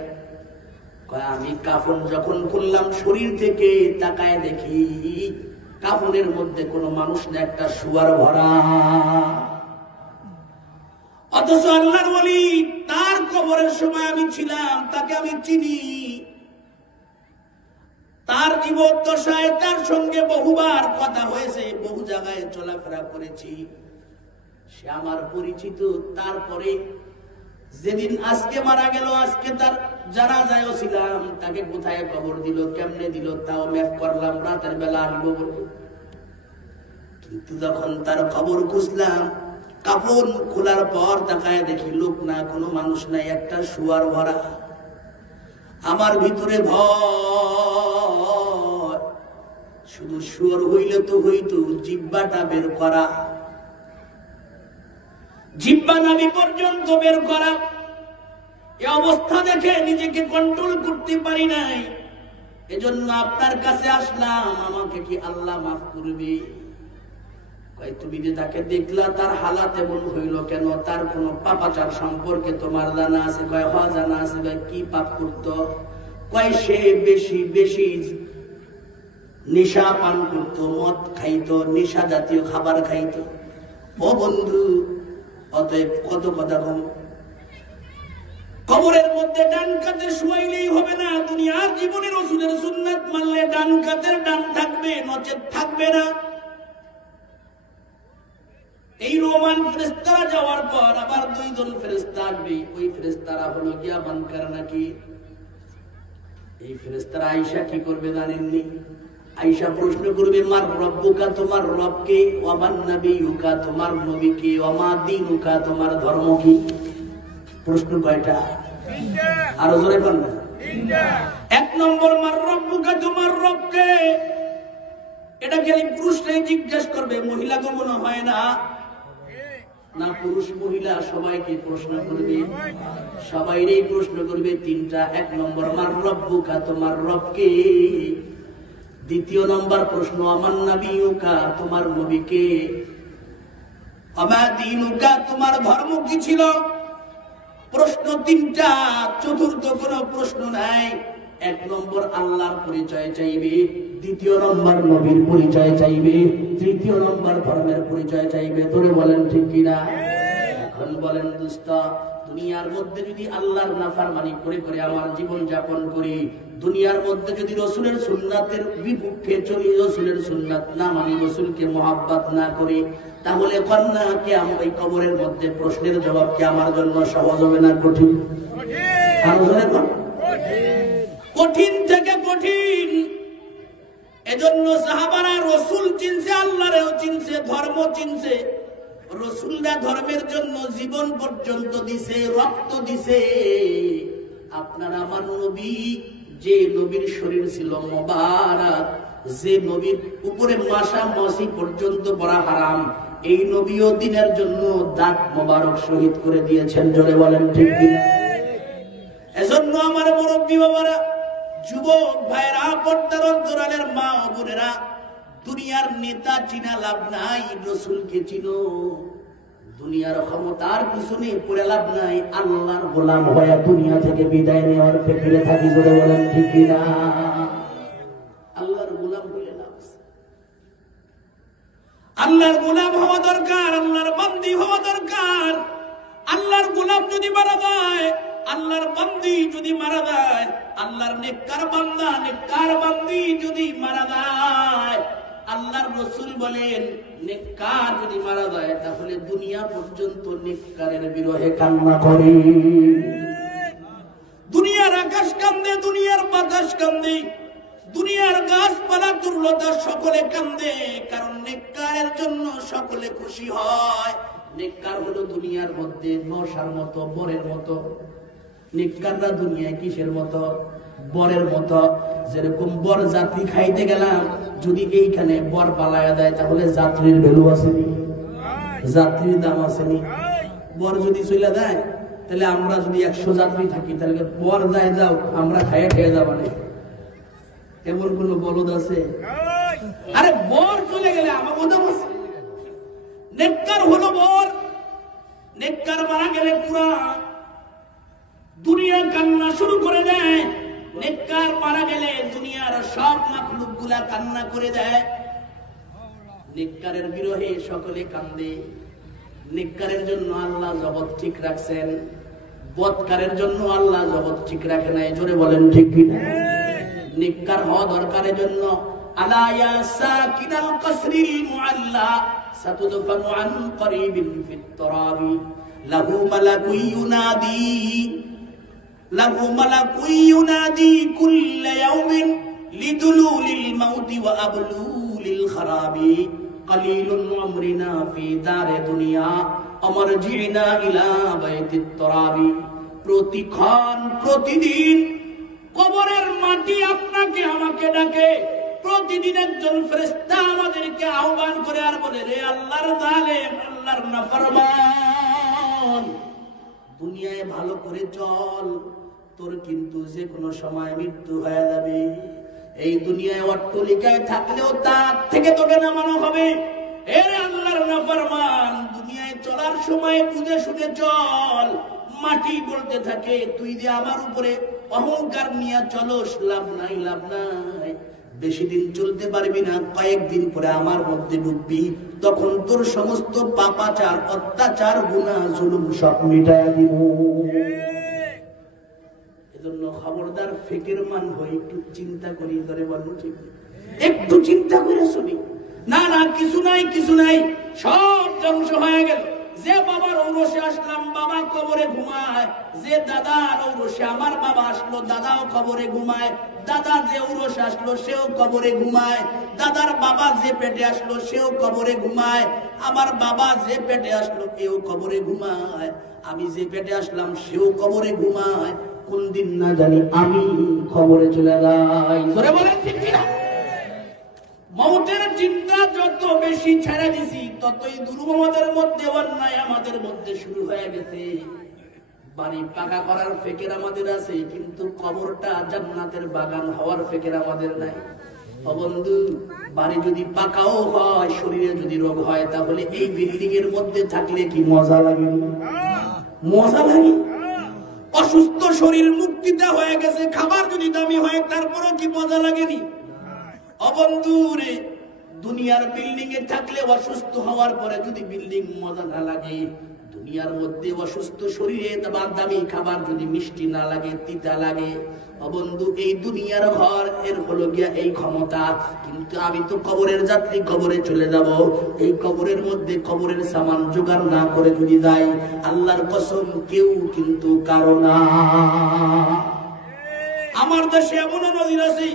কয় আমি কাফন যখন খুললাম, শরীর থেকে তাকায় দেখি কাফনের মধ্যে কোনো মানুষ না, একটা শুয়ার ভরা। অথচ আল্লাহর ওলি, তার কবরের সময় আমি ছিলাম, তাকে আমি চিনি, তার জীবদ্দশায় তার সঙ্গে বহুবার কথা হয়েছে, বহু জায়গায় চলাফেরা করেছি, সে আমার পরিচিত। তারপরে যেদিন আজকে মারা গেল, আজকে তার জানাজায়ও ছিলাম, তাকে কোথায় কবর দিল, কেমনে দিল, তাও ম্যাপ করলাম, রাতের বেলা আসবো বলে। কিন্তু যখন তার কবর খুঁজলাম, কাফন খোলার পর তাকায় দেখি লোক না, কোনো মানুষ নাই, একটা শুয়ার ভরা। আমার ভিতরে ভয়, শুধু শুয়ার হইলে তো হইতো, জিহ্বাটা বের করা, জিহ্বা নাভি পর্যন্ত বের করা। এই অবস্থা দেখে নিজেকে কন্ট্রোল করতে পারি নাই, এজন্য আপনার কাছে আসলাম, আমাকে কি আল্লাহ মাফ করবে? কই তুমি যে তাকে দেখলা তার হালাত এমন হইল কেন? তার কোন পাপাচার সম্পর্কে তোমার জানা আছে? কয় হ্যাঁ জানা আছে। কয় কি পাপ করতো? কয় সে বেশি বেশি নেশা পান করতো, মদ খাইতো, নেশা জাতীয় খাবার খাইতো। ও বন্ধু, অতএব কত কথা কম, কবরের মধ্যে ডান কাতে শুয়াইলেই হবে না। দুনিয়ার জীবনে রাসূলের সুন্নাত মানলে ডান কাতের ডান থাকবে, নচেত থাকবে না। এই রোমান ফেরেশতারা যাওয়ার পর আবার দুইজন ফেরেশতা আসবে। ওই ফেরেশতারা হলো গিয়া বানকার নাকি। এই ফেরেশতারা আয়েশা কি করবে জানেননি? আয়েশা প্রশ্ন করবে, মার রব্বুকা, তোমার রবকে, ওয়া মান নাবিয়ুকা, তোমার নবীকে, ওয়া মা দীনুকা, তোমার ধর্ম কি? প্রশ্ন কয়টা? আরো জোরে বল না। এক নম্বর, মার রব্বুকা, তোমার রবকে। এটা খালি পুরুষরাই জিজ্ঞেস করবে, মহিলা তো মনে হয় না। না, পুরুষ মহিলা সবাইকে প্রশ্ন করবে, সবাইরই প্রশ্ন করবে তিনটা। এক নম্বর, মার রব্বুকা, তোমার রবকে। দ্বিতীয় নম্বর প্রশ্ন, আমান নাবিয়ুকা, তোমার নবীকে। আমা দীনুকা, তোমার ধর্ম কি ছিল? প্রশ্ন তিনটা, চতুর্থ কোনো প্রশ্ন নাই। এক নম্বর আল্লাহর পরিচয় চাইবে, দ্বিতীয় নম্বর নবীর পরিচয় চাইবে, তৃতীয় নম্বর ধর্মের পরিচয় চাইবে। ধরে বলেন ঠিক কিনা? এখন বলেন দোস্ত, দুনিয়ার মধ্যে যদি আল্লাহর নাফরমানি করে করে আমার জীবন যাপন করি, দুনিয়ার মধ্যে যদি রাসূলের সুন্নাতের বিপক্ষে চলি, রাসূলের সুন্নাত না মানি, রাসূলকে মহব্বত না করি, তাহলে কন্যা কি আমার এই কবরের মধ্যে প্রশ্নের জবাব কি আমার জন্য সহজ হবে না কঠিন? কঠিন থেকে কঠিন। এজন্য সাহাবারা রাসূল চিনছে, আল্লাহরেও চিনছে, ধর্ম চিনছে। রাসূলরা ধর্মের জন্য জীবন পর্যন্ত দিছে, রক্ত দিছে। আপনার আমার নবী, যে নবীর শরীর ছিল মোবারক, যে নবীর উপরে মাসা মাসি পর্যন্ত পড়া হারাম, এই নবীও দিনের জন্য দাঁত মোবারক শহীদ করে দিয়েছেন। জোরে বলেন ঠিক কিনা? এজন্য আমার মুরব্বী বাবারা, যুবক ভাইরা, পর্দার অন্তরালের মা ও বোনেরা, দুনিয়ার নেতা চিনা লাভ নাই, রাসূলকে চিনো। দুনিয়ার ক্ষমতার পিছনে পড়ে লাভ নাই, আল্লাহর গোলাম হয়ে দুনিয়া থেকে বিদায় নেওয়ার ফিকিরে থাকি। জোরে বলেন ঠিক কিনা? আল্লাহর গোলাম হয়ে লাভ আছে। আল্লাহর গোলাম হওয়া দরকার, আল্লাহর বান্দি হওয়া দরকার। আল্লাহর গোলাম যদি মারা যায়, আল্লাহর বান্দি যদি মারা যায়, আল্লাহর নেককার বান্দা, নেককার বান্দি যদি মারা যায়, আল্লাহর রাসূল বলেন নেককার যদি মারা যায়, তাহলে দুনিয়া পর্যন্ত নেককারের বিরহে কান্না করে। দুনিয়ার আকাশ কান্দে, দুনিয়ার বাতাস কান্দে, দুনিয়ার গাছপালা দুর্লতা সকলে কান্দে, কারণ নেককারের জন্য সকলে খুশি হয়। নেককার হলো দুনিয়ার মধ্যে নশার মতো, বরের মতো। নেককাররা দুনিয়ায় কিসের মতো? বরের মতো। যেরকম বর যাত্রী খাইতে গেলাম, যদি এইখানে বর পালায়া দেয়, তাহলে যাত্রীর ভ্যালু আসেনি, যাত্রীর দাম আসেনি। বর যদি চলে দেয়, তাহলে আমরা যদি 100 যাত্রী থাকি, তাহলে বর যায় যাও, আমরা খাইয়ে খেয়ে যাবো না। এমন কোন বলদ আছে? আরে বর চলে গেলে আমার মতো আছে। নেককার হলো বর, নেককার মারা গেলে পুরা দুনিয়া কান্না শুরু করে দেয়। নেককার মারা গেলে দুনিয়ার সব মাখলুক গুলা কান্না করে দেয়। নেককারের বিরহে সকলে কান্দে। নেককারের জন্য আল্লাহ জগৎ ঠিক রাখছেন, বদকারের জন্য আল্লাহ জগৎ ঠিক রাখে নাই। জোরে বলেন ঠিক কিনা? নেককার হওয়া দরকারের জন্য আলা ইয়া সাকিনাল কসরিল মুআল্লা সাতুদফানু আন করিবিন ফিত তুরাবি লাহু মালাকুন ইউনাদি, লাহু মালাকুন ইউনাদি কুল্লা ইয়াউমিন লিদুলুলিল মাউতি ওয়া আবলুলিল খারাবি কলিলুন উমরিনা ফি দারে দুনিয়া আমরজিনা ইলা বাইতিত তুরাবি। প্রতিক্ষণ প্রতিদিন কবরের মাটি আপনাকে আমাকে ডাকে। প্রতিদিন একজন ফেরেশতা আমাদেরকে আহ্বান করে আর বলে, রে আল্লাহর জালেম, আল্লাহর নাফরমান, দুনিয়ায় ভালো করে চল, তোর কিন্তু যে কোনো সময় মৃত্যু হয়ে যাবে। এই দুনিয়ায় অট্টালিকায় থাকলেও তার থেকে তোকে নামানো হবে। এর আল্লাহর নাফরমান, দুনিয়ায় চলার সময় বুঝে শুনে চল। মাটি বলতে থাকে তুই যে আমার উপরে অহংকার নিয়ে চলস, লাভ নাই, লাভ নাই। বেশি দিন চলতে পারবি না, কয়েকদিন পরে আমার মধ্যে ঢুকবি, তখন তোর সমস্ত পাপাচার, অত্যাচার, গুনাহ, জুলুম সব মিটাইয়া দিব। এজন্য খবরদার ফিকির মান হই, একটু চিন্তা করি, ধরে বলবো ঠিক, একটু চিন্তা করে শুনি। না না, কিছু নাই, কিছু নাই, সব ধ্বংস হয়ে গেল। যে বাবার ঔরসে আসলাম, বাবা কবরে ঘুমায়। যে দাদার ঔরসে আমার বাবা আসলো, দাদাও কবরে ঘুমায়। দাদা যে ঔরসে আসলো, সেও কবরে ঘুমায়। দাদার বাবা যে পেটে আসলো, সেও কবরে ঘুমায়। আমার বাবা যে পেটে আসলো, এও কবরে ঘুমায়। আমি যে পেটে আসলাম, সেও কবরে ঘুমায়। কোন দিন না জানি আমি কবরে চলে যাই। জোরে বলেন ঠিক কিনা? মৌতের চিন্তা যত বেশি ছেড়ে দিছি, ততই দুর্গমদের মধ্যে অন্যায় আমাদের মধ্যে শুরু হয়ে গেছে। বাড়ি পাকা করার ফিকির আমাদের আছে, কিন্তু কবরটা জান্নাতের বাগান হওয়ার ফিকির আমাদের নাই। ও বন্ধু, বাড়ি যদি পাকাও হয়, শরীরে যদি রোগ হয়, তাহলে এই বিল্ডিং এর মধ্যে থাকলে কি মজা লাগে? মজা লাগে? অসুস্থ শরীর মুক্তিটা হয়ে গেছে, খাবার যদি দামি হয়, তারপরও কি মজা লাগেনি? অবন্ধুরে, দুনিয়ার বিল্ডিং এ থাকলে অসুস্থ হওয়ার পরে যদি বিল্ডিং মজা না লাগে, দুনিয়ার মধ্যে অসুস্থ শরীরে দামি খাবার যদি মিষ্টি না লাগে, তিতা লাগে, অবন্ধু এই দুনিয়ার ঘর এর হলো গিয়া এই ক্ষমতা। কিন্তু আমি তো কবরের যাত্রী, কবরে চলে যাব। এই কবরের মধ্যে কবরের সামান জোগাড় না করে যদি যাই, আল্লাহর কসম কেউ কিন্তু কারো না। আমার দেশে এমন নজির আছে,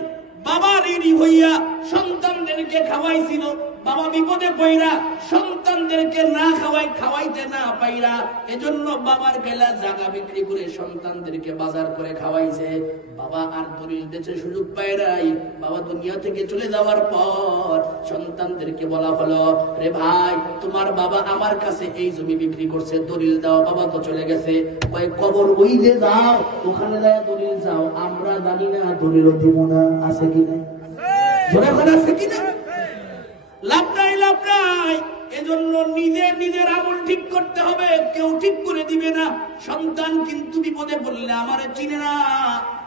বাবা রেডি হইয়া সন্তানদেরকে খাওয়াইছিল, বাবা বিপদে পইরা সন্তানদেরকে না খাওয়াইতে না পাইরা, এজন্য বাবার গেলা জায়গা বিক্রি করে সন্তানদেরকে বাজার করে খাওয়াইছে। বাবা আর দলিল দেশে সুযোগ পায় নাই। বাবা দুনিয়া থেকে চলে যাওয়ার পর সন্তানদেরকে বলা হলো, রে ভাই, তোমার বাবা আমার কাছে এই জমি বিক্রি করছে, দলিল দাও। বাবা তো চলে গেছে, কয় কবর ওই যে যাও, ওখানে যায় দলিল যাও। আমরা জানি না দলিল দিব না, আছে কিনা? আছে কিনা? লাভ নাই, লাভ নাই। এজন্য নিজের আমল ঠিক করতে হবে, কেউ ঠিক করে দিবে না। সন্তান কিন্তু বিপদে পড়লে আমারে চিনে না,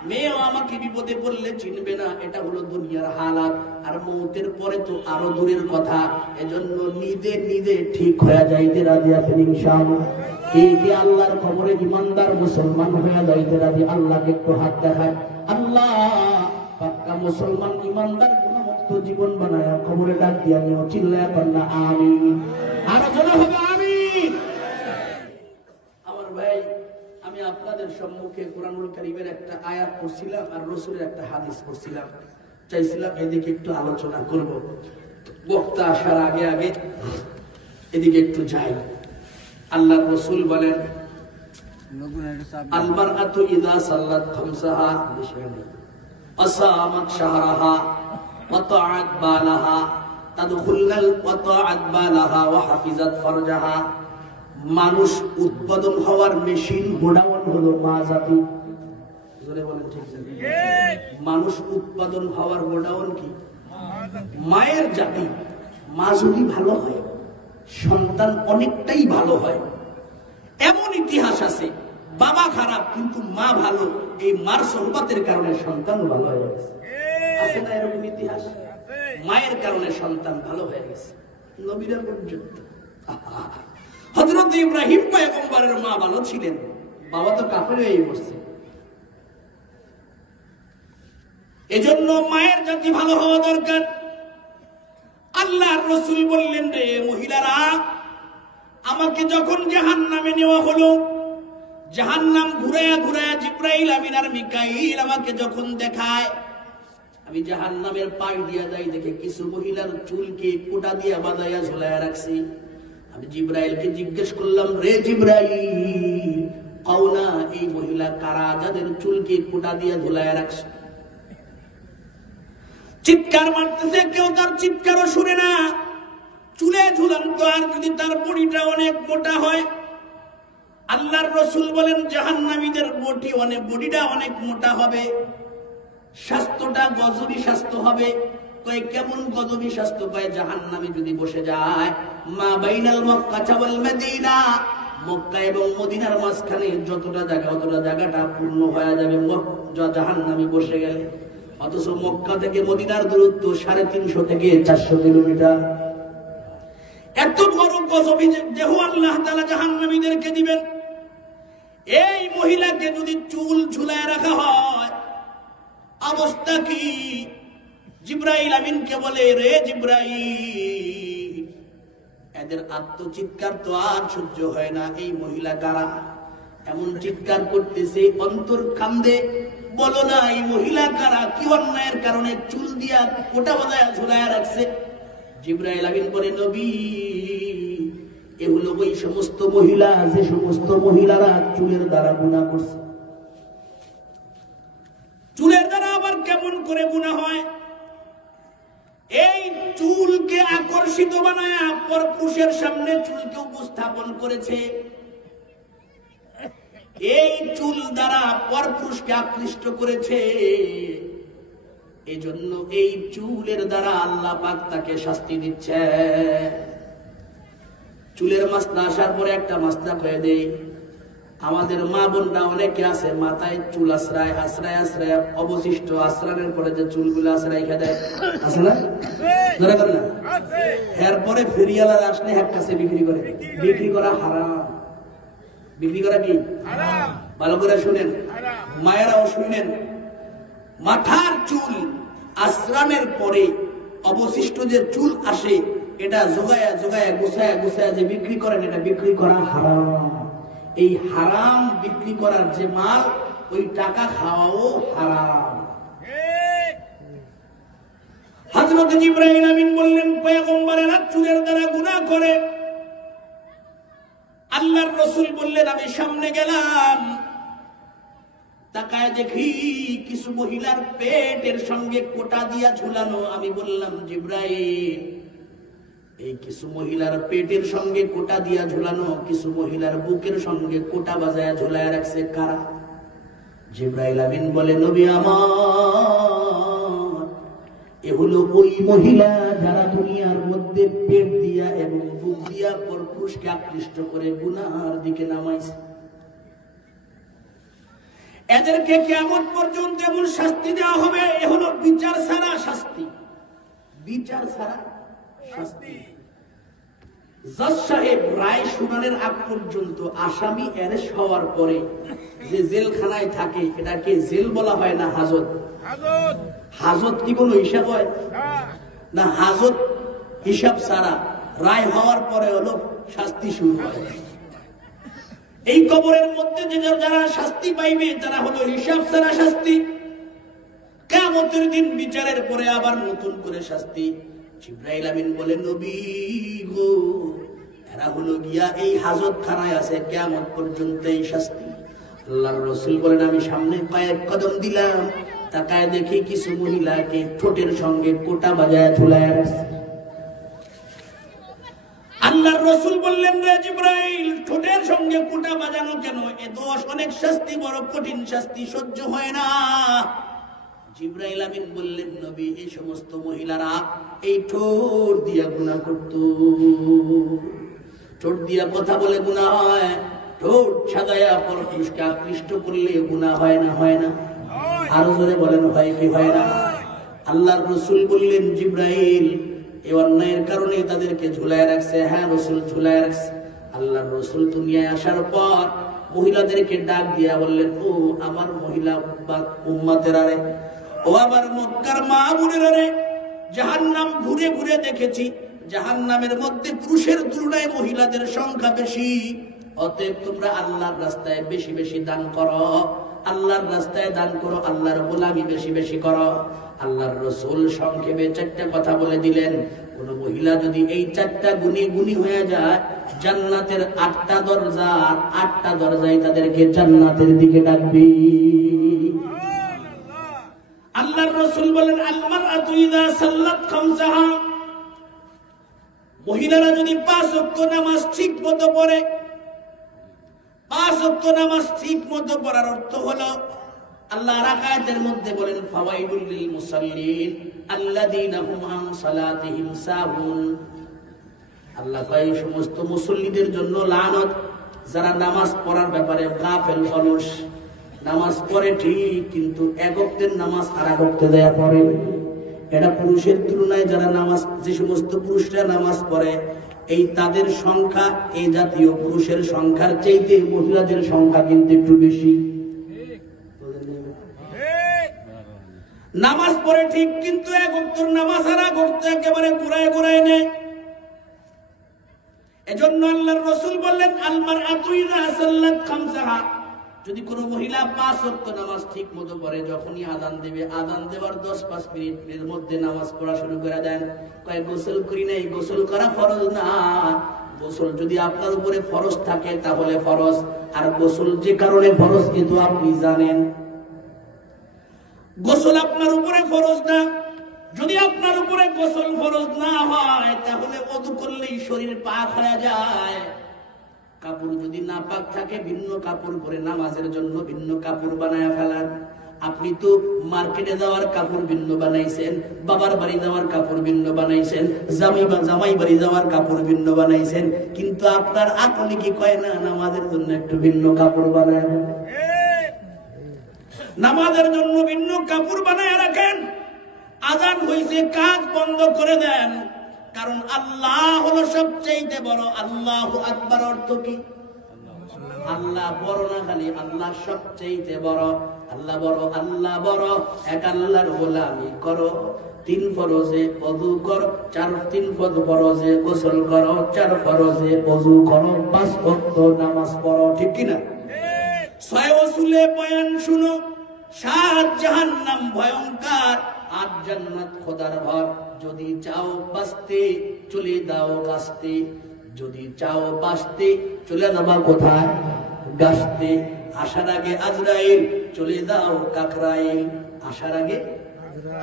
মেয়েও আমাকে বিপদে পড়লে চিনবে না। এটা হলো দুনিয়ার হালাত। আর মৌতের পরে তো আরো দূরের কথা। এজন্য নিজে ঠিক হয়ে যাইতে রাজি আছেন ইনশাআল্লাহ? এই যে আল্লাহর খবরে ইমানদার মুসলমান হয়ে যাইতে রাজি, আল্লাহকে একটু হাত দেখায়। আল্লাহ পাক্কা মুসলমান ইমানদার গুণমুক্ত জীবন বানায় কবরে ডাক দিয়া নিও, চিল্লায়া বলনা আমিন। আরো জোরে হবে আমিন। আমার ভাই, আমি আপনাদের সম্মুখে কোরআনুল কারীমের একটা আয়াত পড়ছিলাম আর রাসূলের একটা হাদিস পড়ছিলাম, চাইছিলাম এদিকে একটু আলোচনা করব। বক্তা আসার আগে এদিকে একটু যাই। আল্লাহর রাসূল বলেন, আল মারআতু ইযা সাল্লাত খামসাহা আসামাত শাহরাহা ওয়া তাআত বালাহা তাদখুলনাল ওয়া তাআত বালাহা ওয়া হাফিজাত ফারজাহা। মানুষ উৎপাদন হওয়ার মেশিন, গোডাউন হলো মা জাতি। জোরে বলেন ঠিক আছে? মানুষ উৎপাদন হওয়ার গোডাউন কি? মায়ের জাতি। মা যদি ভালো হয়, সন্তান অনেকটাই ভালো হয়। এমন ইতিহাস আছে, বাবা খারাপ কিন্তু মা ভালো, এই মার সোহবতের কারণে সন্তান ভালো হয়ে গেছে। আছে না এরকম ইতিহাস? মায়ের কারণে সন্তান ভালো হয়ে গেছে, নবীরা পর্যন্ত। হযরত ইব্রাহিম পয়গম্বরের মা ভালো ছিলেন, বাবা তো কাফের হয়ে পড়ছে। এজন্য মায়ের জাতি ভালো হওয়া দরকার। আল্লাহর রাসূল বললেন, রে মহিলারা, আমাকে যখন জাহান্নামে নেওয়া হলো, জাহান্নাম ঘুরায়া ঘুরায়া জিব্রাইল আমিন আর মিকাইল আমাকে যখন দেখায়, আমি জাহান্নামের পাশ দিয়া যাই, দেখে কিছু মহিলার চুলকে কোটা দিয়া বাঁধাইয়া ঝুলাইয়া রাখছি। আমি জিব্রাইলকে জিজ্ঞেস করলাম, রে জিব্রাইল, কও না এই মহিলা কারা, যাদের চুলকে কোটা দিয়া ঝুলাইয়া রাখছে? চিৎকার মারতেছে, কেউ তার চিৎকারও শুনে না। চুলে ঝুলান্ত, আর যদি তার বডিটা অনেক মোটা হয়, আল্লাহর রাসূল বলেন জাহান্নামীদের বডিটা অনেক মোটা হবে, স্বাস্থ্যটা গজবী স্বাস্থ্য হবে। কয় কেমন গজবী স্বাস্থ্য? কয় জাহান্নামী যদি বসে যায় মা বাইনাল মক্কা ওয়াল মদিনা, মক্কা এবং মদিনার মাঝখানে যতটা জায়গা অতটা জায়গাটা পূর্ণ হয়ে যাবে জাহান্নামী বসে গেলে। অথচ মক্কা থেকে মদিনার দূরত্ব 350 থেকে 400 কিলোমিটার। এত বড় গজবী দেহ আল্লাহ তাআলা জাহান্নামীদেরকে দিবেন। এই মহিলাকে যদি চুল ঝুলায় রাখা হয় অবস্থা কি? জিবরাইল আমিনকে বলে, রে জিবরাইল, এদের আত্মচিৎকার তো আর সহ্য হয় না। এই মহিলা কারা? এমন চিৎকার করতেছে অন্তর কান্দে। বলো না এই মহিলা কারা? কি অন্যায়ের কারণে চুল দিয়া কোটা বাঁধায় ঝুলায় রাখছে? জিবরাইল আমিন বলে, নবী, এ হলো ওই সমস্ত মহিলা যে সমস্ত মহিলারা চুলের দ্বারা গুনাহ করছে। চুলের দ্বারা আবার কেমন করে গুনাহ হয়? এই চুলকে আকর্ষিত বানায় পরপুরুষের সামনে চুলকে উপস্থাপন করেছে। এই চুল দ্বারা পরপুরুষকে আকৃষ্ট করেছে। এজন্য এই চুলের দ্বারা আল্লাহ পাক তাকে শাস্তি দিচ্ছে। চুলের মাসলা আসার পরে একটা মাসলা কয়ে দেই, আমাদের মা বোনরা অনেকে আছে মাথায় চুল আশ্রয় আশ্রয় আশ্রয় অবশিষ্ট আশ্রয়ের পরে যে চুলগুলো আশ্রয় রেখে দেয়, আছে না? এরপরে ফেরিয়ালার আসলে এক কাছে বিক্রি করে। বিক্রি করা হারাম। বিক্রি করা কি হারাম? ভালো করে শুনেন, মায়েরাও শুনেন। মাথার চুল আশ্রমের পরে অবশিষ্ট যে চুল আসে এটা জোগায়া জোগায়া গুছায়া গুছায়া যে বিক্রি করেন, এটা বিক্রি করা হারাম। এই হারাম বিক্রি করার যে মাল, ওই টাকা খাওয়াও হারাম। হযরত জিবরাইল আমিন বললেন, পয়গম্বরেরা চুলের দ্বারা গুনাহ করে। আল্লাহর রাসূল বললেন, আমি সামনে গেলাম, তাকায় দেখি কিছু মহিলার পেটের সঙ্গে কোটা দিয়া ঝুলানো। আমি বললাম, জিবরাইল, এই কিছু মহিলার পেটের সঙ্গে কোটা দিয়া ঝুলানো, কিছু মহিলার বুকের সঙ্গে কোটা বাজায়া ঝুলায় রাখছে, কারা? জিবরাইল আমিন বলে, নবী আমার, এ হলো ওই মহিলা যারা দুনিয়ার মধ্যে পেট দিয়া এবং বুক দিয়া পরপুরুষকে আকৃষ্ট করে গুনাহের দিকে নামাইছে। এদেরকে কিয়ামত পর্যন্ত এমন শাস্তি দেওয়া হবে, এ হলো বিচার ছাড়া শাস্তি। বিচার ছাড়া শাস্তি। জজ সাহেব রায় শুনানোর আগ পর্যন্ত আসামি অ্যারেস্ট হওয়ার পরে যে জেলখানায় থাকে এটাকে জেল বলা হয় না হাজত? হাজত কি কোনো হিসাব হয় না? হাজত হিসাব ছাড়া রায় হওয়ার পরে হলো শাস্তি শুরু হয়। এই কবরের মধ্যে যে যারা শাস্তি পাইবে তারা হলো হিসাব ছাড়া শাস্তি। কিয়ামতের দিন বিচারের পরে আবার নতুন করে শাস্তি। জিবরাইল আমিন বলে, নবী গো, এরা হলো গিয়া এই হাজতখানায় আছে কিয়ামত পর্যন্ত এই শাস্তি। আল্লাহর রাসূল বলেন, আমি সামনে কয়েক কদম দিলাম, তাকায় দেখি কিছু মহিলাকে ঠোঁটের সঙ্গে কোটা বাজায় ঝুলায় রাখছে। আল্লাহর রাসূল বললেন, রে জিবরাইল, ঠোঁটের সঙ্গে কোটা বাজানো কেন? এ দোষ, অনেক শাস্তি, বড় কঠিন শাস্তি, সহ্য হয় না। জিবরাইল আমিন বললেন, নবী, এই সমস্ত মহিলারা এই ঠোঁট দিয়া গুনাহ করত। ঠোঁট দিয়া কথা বলে গুনাহ হয়। ঠোঁট সাজায়া পরপুরুষকে আকৃষ্ট করলে গুনাহ হয় না? হয় না? আরো জোরে বলেন, হয় কি হয় না? আল্লাহর রাসূল বললেন, জিবরাইল, এই অন্যায়ের কারণে তাদেরকে ঝুলায় রাখছে। হ্যাঁ রাসূল, ঝুলায় রাখছে। আল্লাহর রাসূল দুনিয়ায় আসার পর মহিলাদেরকে ডাক দিয়া বললেন, ও আমার মহিলা উম্মতেরা রে, ও আমার মক্কার মা বোনেরা রে, জাহান্নাম ঘুরে ঘুরে দেখেছি, জাহান্নামের মধ্যে পুরুষের তুলনায় মহিলাদের সংখ্যা বেশি। অতএব তোমরা আল্লাহর রাস্তায় বেশি বেশি দান করো, আল্লাহর রাস্তায় দান করো, আল্লাহর গোলামি বেশি বেশি করো। আল্লাহর রাসূল সংক্ষেপে 4টা কথা বলে দিলেন। কোন মহিলা যদি এই 4টা গুণী হয়ে যায়, জান্নাতের 8টা দরজা, 8টা দরজায় তাদেরকে জান্নাতের দিকে ডাকবে। আল্লাহর রাসূল বলেন, আল মারআতু ইযা সাল্লাত খামসাহা, মহিলারা যদি 5 ওয়াক্ত নামাজ ঠিকমতো পড়ে, 5 ওয়াক্ত নামাজ ঠিক মতো পড়ার অর্থ হলো আল্লাহ আয়াতের মধ্যে বলেন ফাওয়াইদুল লিল মুসাল্লিন আল্লাযীনা হুম আন সালাতিহিম সাহুন। আল্লাহ কয় সমস্ত মুসল্লিদের জন্য লানত, যারা নামাজ পড়ার ব্যাপারে গাফেল অলস। নামাজ পড়ে ঠিক, কিন্তু এক ওয়াক্তের নামাজ আর এক ওয়াক্তে দেয়া পড়ে। এটা পুরুষের তুলনায় যারা নামাজ, যে সমস্ত পুরুষরা নামাজ পড়ে এই তাদের সংখ্যা এই জাতীয় পুরুষের সংখ্যার চাইতে মহিলাদের সংখ্যা কিন্তু একটু বেশি। নামাজ পড়ে ঠিক, কিন্তু এক ওয়াক্তের নামাজ আর এক ওয়াক্তে একেবারে ঘুরায় ঘুরায় নেয়। এজন্য আল্লাহর রাসূল বললেন আল মারআতু ইযা সাল্লাত খামসাহা, যদি কোনো মহিলা 5 ওয়াক্ত নামাজ ঠিক মতো পড়ে, যখনই আযান দেবে আযান দেওয়ার 10-5 মিনিটের মধ্যে নামাজ পড়া শুরু করে দেন। কয় গোসল করি নাই, গোসল করা ফরজ না। গোসল যদি আপনার উপরে ফরজ থাকে তাহলে ফরজ, আর গোসল যে কারণে ফরজ কিন্তু আপনি জানেন। গোসল আপনার উপরে ফরজ না, যদি আপনার উপরে গোসল ফরজ না হয় তাহলে ওযু করলেই শরীর পাক হয়ে যায়। কাপড় যদি না পাক থাকে ভিন্ন কাপড় পরে নামাজের জন্য ভিন্ন কাপড় বানায় ফেলান। আপনি তো মার্কেটে যাওয়ার কাপড় ভিন্ন বানাইছেন, বাবার বাড়ি যাওয়ার কাপড় ভিন্ন বানাইছেন, জামাই বাড়ি যাওয়ার কাপড় ভিন্ন বানাইছেন, কিন্তু আপনার আকলে কি কয় না নামাজের জন্য একটু ভিন্ন কাপড় বানায়, নামাজের জন্য ভিন্ন কাপড় বানায় রাখেন। আযান হইছে, কাজ বন্ধ করে দেন, কারণ আল্লাহ হলো সবচেয়ে বড়। আল্লাহু আকবার অর্থ কি? আল্লাহ বড় না, খালি আল্লাহ সবচেয়ে বড়। আল্লাহ বড়, আল্লাহ বড়। এক আল্লাহর গোলামি করো, 3 ফরজে ওযু করো, 3 ফরজে গোসল করো, 4 ফরজে ওযু করো, 5 ওয়াক্ত নামাজ পড়ো। ঠিক কি না? 6 ওসুলে বয়ান শুনো, 7 জাহান্নাম ভয়ঙ্কর, 8 জান্নাত খোদার ঘর। যদি চাও বাঁচতে চলে দাও গাছতে, যদি চাও বাঁচতে চলে যাবা কোথায়? গাছতে। আসার আগে আজরাইল, চলে দাও কাকরাইল। আসার আগে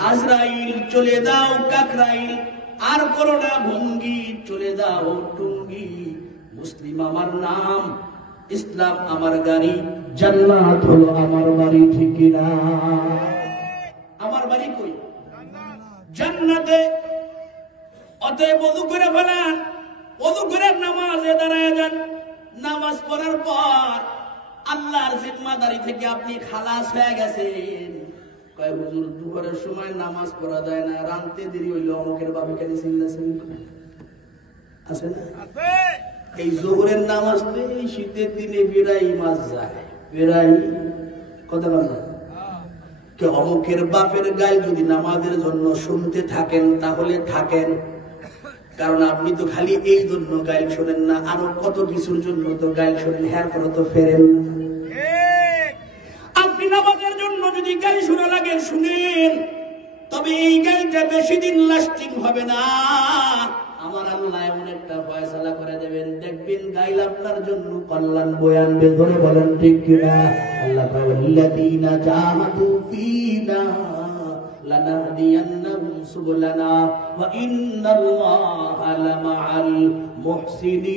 আজরাইল, চলে দাও কাকরাইল। আর করো না ভঙ্গি, চলে দাও টুঙ্গি। মুসলিম আমার নাম, ইসলাম আমার গাড়ি, জান্নাত হলো আমার বাড়ি। ঠিক না? আমার বাড়ি কই? জান্নাতে। অতএব ওযু করে ফেলেন, ওযু করে নামাজে দাঁড়ায় যান। নামাজ পড়ার পর আল্লাহর জিম্মাদারি থেকে আপনি খালাস হয়ে গেছেন। কয় হুজুর দুপুরের সময় নামাজ পড়া যায় না, রাতে দেরি হইলো, অমুকের বাপে কেন চিল্লাছেন? আছে না? এই যোহরের নামাজ এই শীতের দিনে বেড়াই মাছ যায়, বেড়াই কথা বলা। অমুকের বাপের গাল যদি নামাজের জন্য শুনতে থাকেন তাহলে থাকেন, কারণ আপনি তো খালি এই জন্য গাইল শোনেন না, আরো কত কিছুর জন্য তো গাইল শোনেন, হ্যাঁ করে তো ফেরেন। আপনি নামাজের জন্য যদি গাইল শোনা লাগে শুনেন, তবে এই গাইলটা বেশি দিন লাস্টিং হবে না। আমার আল্লাহ এমন একটা ফয়সালা করে দেবেন, দেখবেন গাইল আপনার জন্য কল্যাণ বয়ে আনবে। ধরে বলেন ঠিক কিনা? আল্লাহ আল্লাযীনা জাহাদু ফীনা লানাহদিয়ান্নাহুম সুবুলানা ওয়া ইন্নাল্লাহা লামাআল মুহসিনিন।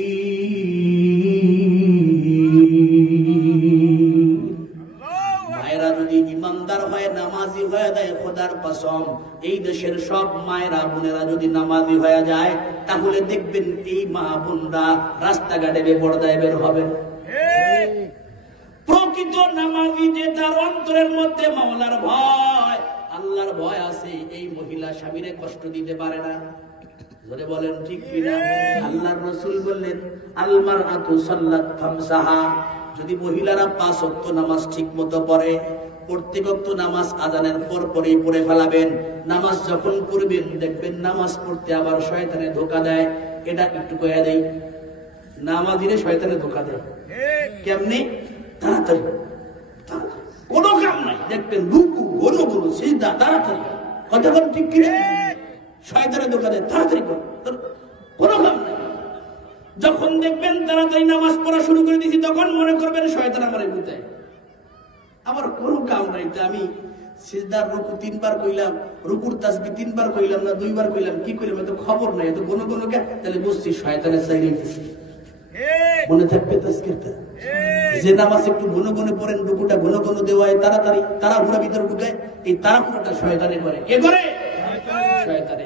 মায়েরা যদি ইমানদার হয়, নামাজি হয়ে যায়, খোদার কসম এই দেশের সব মায়েরা বোনেরা যদি নামাজি হয়ে যায়, তাহলে দেখবেন এই মা বোনরা রাস্তাঘাটে বেপরদায় বের হবে। প্রকৃত নামাজি যে তার অন্তরের মধ্যে মাওলার ভয়, আল্লাহর ভয় আছে, এই মহিলা স্বামীরে কষ্ট দিতে পারে না। ধরে বলেন ঠিক কিনা? আল্লাহর রাসূল বললেন আল মারআতু সাল্লাত খামসাহা, যদি মহিলারা 5 ওয়াক্ত নামাজ ঠিক মতো পড়ে, প্রত্যেক ওয়াক্ত নামাজ আযানের পর পরেই পড়ে ফেলাবেন। নামাজ যখন পড়বেন দেখবেন নামাজ পড়তে আবার শয়তানে ধোঁকা দেয়। এটা একটু কয়ে দেই, নামাজিরে শয়তানে ধোঁকা দেয়। কেমনে? তাড়াতাড়ি কোনো কাম নাই, দেখবেন রুকু গোনো গোনো সিজদা তাড়াতাড়ি, কথা বলেন ঠিক কি? শয়তানে ধোঁকা দেয়, তাড়াতাড়ি কর, কোনো কাম নাই। যখন দেখবেন তাড়াতাড়ি নামাজ পড়া শুরু করে দিয়েছি, তখন মনে করবেন শয়তান আমারে বুঝায়, আমার কোনো কাম নাই। আমি সিজদার রুকু 3 বার কইলাম, রুকুর তাসবিহ 3 বার কইলাম না 2 বার কইলাম, কি কইলাম এত খবর নাই, এত কোনো কোনো কে, তাহলে বুঝছি শয়তানের চাইরে দিছি। মনে থাকবে তাসকিরটা? যে নামাজ একটু ঘন ঘন পড়েন, রুকুটা ঘন ঘন দেওয়া হয়, তাড়াতাড়ি তাড়াহুড়া ভিতরে ঢুকায়, এই তাড়াহুড়াটা শয়তানে করে। কে করে? শয়তানে।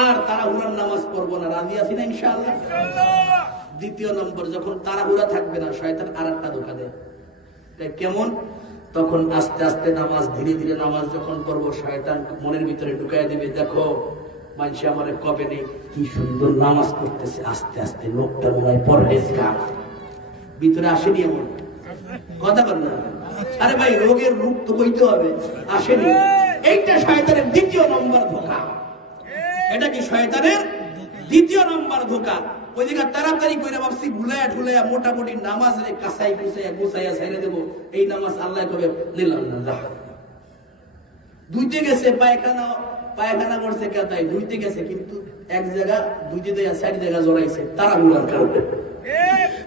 আর তাড়াহুড়ার নামাজ পড়বো না, রাজি আছি না ইনশাআল্লাহ? দ্বিতীয় নম্বর, যখন তাড়াহুড়া থাকবে না, শয়তান আর একটা ধোঁকা দেয়। কেমন? তখন আস্তে আস্তে নামাজ, ধীরে ধীরে নামাজ যখন পড়বো, শয়তান মনের ভিতরে ঢুকাই দিবে, দেখো মানুষ আমার কবে নেই, কি সুন্দর নামাজ পড়তেছে, আস্তে আস্তে লোকটা মনে হয় পরহেজগার। ভিতরে আসেনি এমন কথা বল না? আরে ভাই, রোগের রূপ তো বইতে হবে, আসেনি। এইটা শয়তানের দ্বিতীয় নম্বর ধোঁকা। এটা কি শয়তানের দ্বিতীয় নম্বর ধোঁকা? ওই দিকে তাড়াতাড়ি করে ভাবছি ভুলাইয়া ঠুলাইয়া মোটামুটি নামাজ রে কাঁচাই কুচাইয়া গুছাইয়া ছেড়ে দেবো, এই নামাজ আল্লাহ কবে নিলাম না, যা ধুইতে গেছে, পায়খানা করছে, কেতাই ধুইতে গেছে, কিন্তু এক জায়গা ধুইতে দেয়া 4 জায়গা জড়াইছে তাড়াহুড়ার কারণে।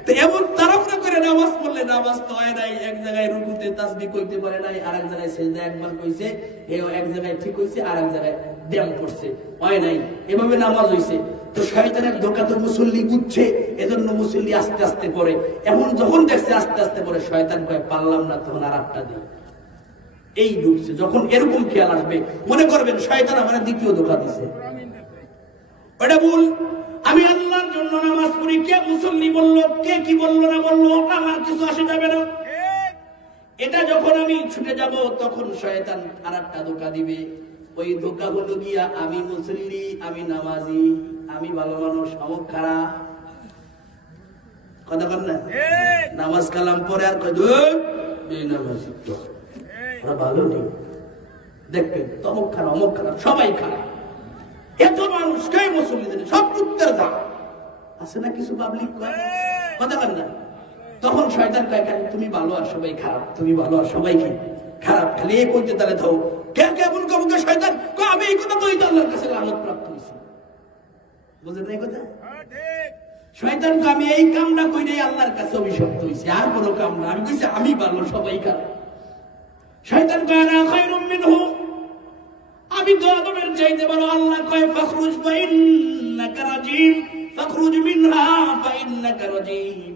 তো এমন তাড়াহুড়া করে নামাজ পড়লে নামাজ তো হয় নাই। এক জায়গায় রুকুতে তাসবিহ কইতে পারে নাই, আর এক জায়গায় সিজদা একবার কইছে, এও এক জায়গায় ঠিক হইছে, আর এক জায়গায় ব্যায়াম করছে, হয় নাই। এভাবে নামাজ হইছে। তো শয়তানের ধোঁকা তো মুসল্লি বুঝছে, এজন্য মুসল্লি আস্তে আস্তে পড়ে। এখন যখন দেখছে আস্তে আস্তে পড়ে, শয়তান কয় পারলাম না, তখন আর একটা দিই, এই ঢুকছে। যখন এরকম খেয়াল আসবে, মনে করবেন শয়তান আমার দ্বিতীয় ধোঁকা দিছে। ওটা ভুল। আমি আল্লাহর জন্য নামাজ পড়ি, কে মুসল্লি বললো, কে কি বললো না বললো, ওটা আমার কিছু আসে যাবে না। এটা যখন আমি ছুটে যাব, তখন শয়তান আর একটা ধোঁকা দিবে। ওই ধোঁকা হলো গিয়া, আমি মুসল্লি, আমি নামাজি, আমি ভালো মানুষ, অমুক খারাপ। কথা বল না? নামাজ কালাম পরে আর কয় এই নামাজি তো ভালো নেই, দেখবেন তমুক খারাপ, অমুক খারাপ, সবাই খারাপ। এত মানুষ কে মুসল্লিদের সব উত্তর দাও আছে না, কিছু পাবলিক কথা বল না? তখন শয়তান কয়, তুমি ভালো আর সবাই খারাপ, তুমি ভালো আর সবাই কি খারাপ, খালি এই কইতে তাহলে দাও। কে কেমন কবকে শয়তান কয়, আমি এই কথা তো আল্লাহর কাছে লানত প্রাপ্ত হইছি। বুঝেন না এই কথা? শয়তান কয়, আমি এই কামটা কইলে আল্লাহর কাছে অভিশপ্ত হইছি, আর কোনো কাম না। আমি কইছি আমি ভালো, সবাই খারাপ। শয়তান কয়, না খায়রুম মিনহু, আমি তো আদমের চাইতে বড়। আল্লাহ কয়, ফাখরুজ ফাইন্নাকা রাজিম, ফাখরুজ মিনহা ফাইন্নাকা রাজিম।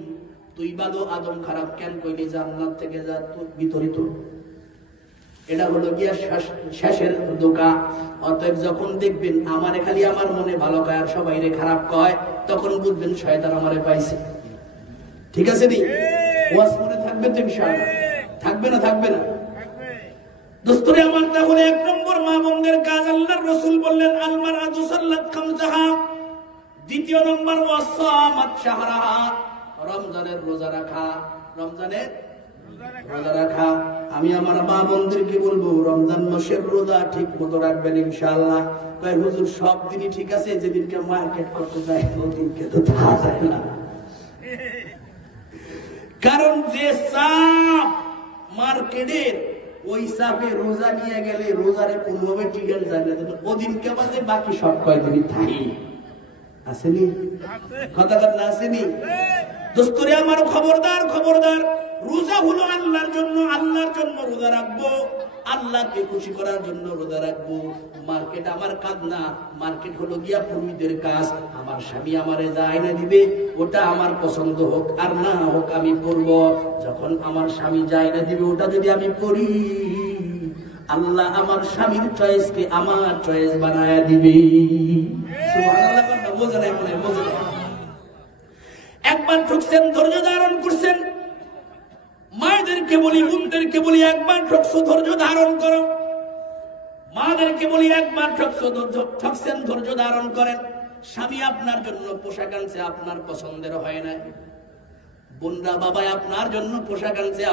তুই ভালো, আদম খারাপ, কেন কইলি জান্নাত থেকে যা, তোর বিতরিত। এটা হলো গিয়া শেষের ধোঁকা। অতএব যখন দেখবেন আমারে খালি আমার মনে ভালো কয় আর সবাই রে খারাপ কয়, তখন বুঝবেন শয়তান আমারে পাইছে। ঠিক আছে নি? ওয়াজ মনে থাকবে তো ইনশাআল্লাহ? থাকবে না? থাকবে না? দোস্তরে আমার, তাহলে 1 নম্বর মা বোনদের কাজ, আল্লাহর রাসূল বললেন আল মারআতু সাল্লাত খামসাহা। দ্বিতীয় নম্বর ওয়াসামাত শাহরাহা, রমজানের রোজা রাখা, রমজানের রোজা রাখা। আমি আমার মা বোনদেরকে বলবো, রমজান মাসের রোজা ঠিক মতো রাখবেন ইনশাআল্লাহ। কয় হুজুর সব দিনই ঠিক আছে, যেদিনকে মার্কেট করতে যায় ওদিনকে তো থাকা যায় না। কারণ যে চাপ মার্কেটের, ওই চাপে রোজা নিয়ে গেলে রোজারে কোনোভাবে টিকেন যায় না, ওদিনকে বাদে বাকি সব কয়েকদিনই থাকি। আসেনি কথা বল না? আসেনি? দোস্তরে আমার, খবরদার খবরদার, রোজা হলো আল্লাহর জন্য, আল্লাহর জন্য রোজা রাখবো, আল্লাহকে খুশি করার জন্য রোজা রাখবো। মার্কেট আমার কাজ না, মার্কেট হলো গিয়া পুরুষদের কাজ। আমার স্বামী আমারে যা আইনা দিবে, ওটা আমার পছন্দ হোক আর না হোক আমি করব। যখন আমার স্বামী যা আইনা দিবে, ওটা যদি আমি করি, আল্লাহ আমার স্বামীর চয়েসকে আমার চয়েস বানায়া দিবে। সুবহানাল্লাহ। বোঝা নাই মনে? বোঝা নাই? একবার ঠকছেন, ধৈর্য ধারণ করছেন। মায়েদেরকে বলি, বোনদেরকে বলি, একবার ঠকছো, ধৈর্য ধারণ করো। মাদেরকে বলি, একবার ঠকছেন, ধৈর্য ধারণ করেন। স্বামী আপনার জন্য পোশাক আনছে, আপনার পছন্দের হয় না। বোনরা বাবা আপনার জন্য পোশাক আনছে,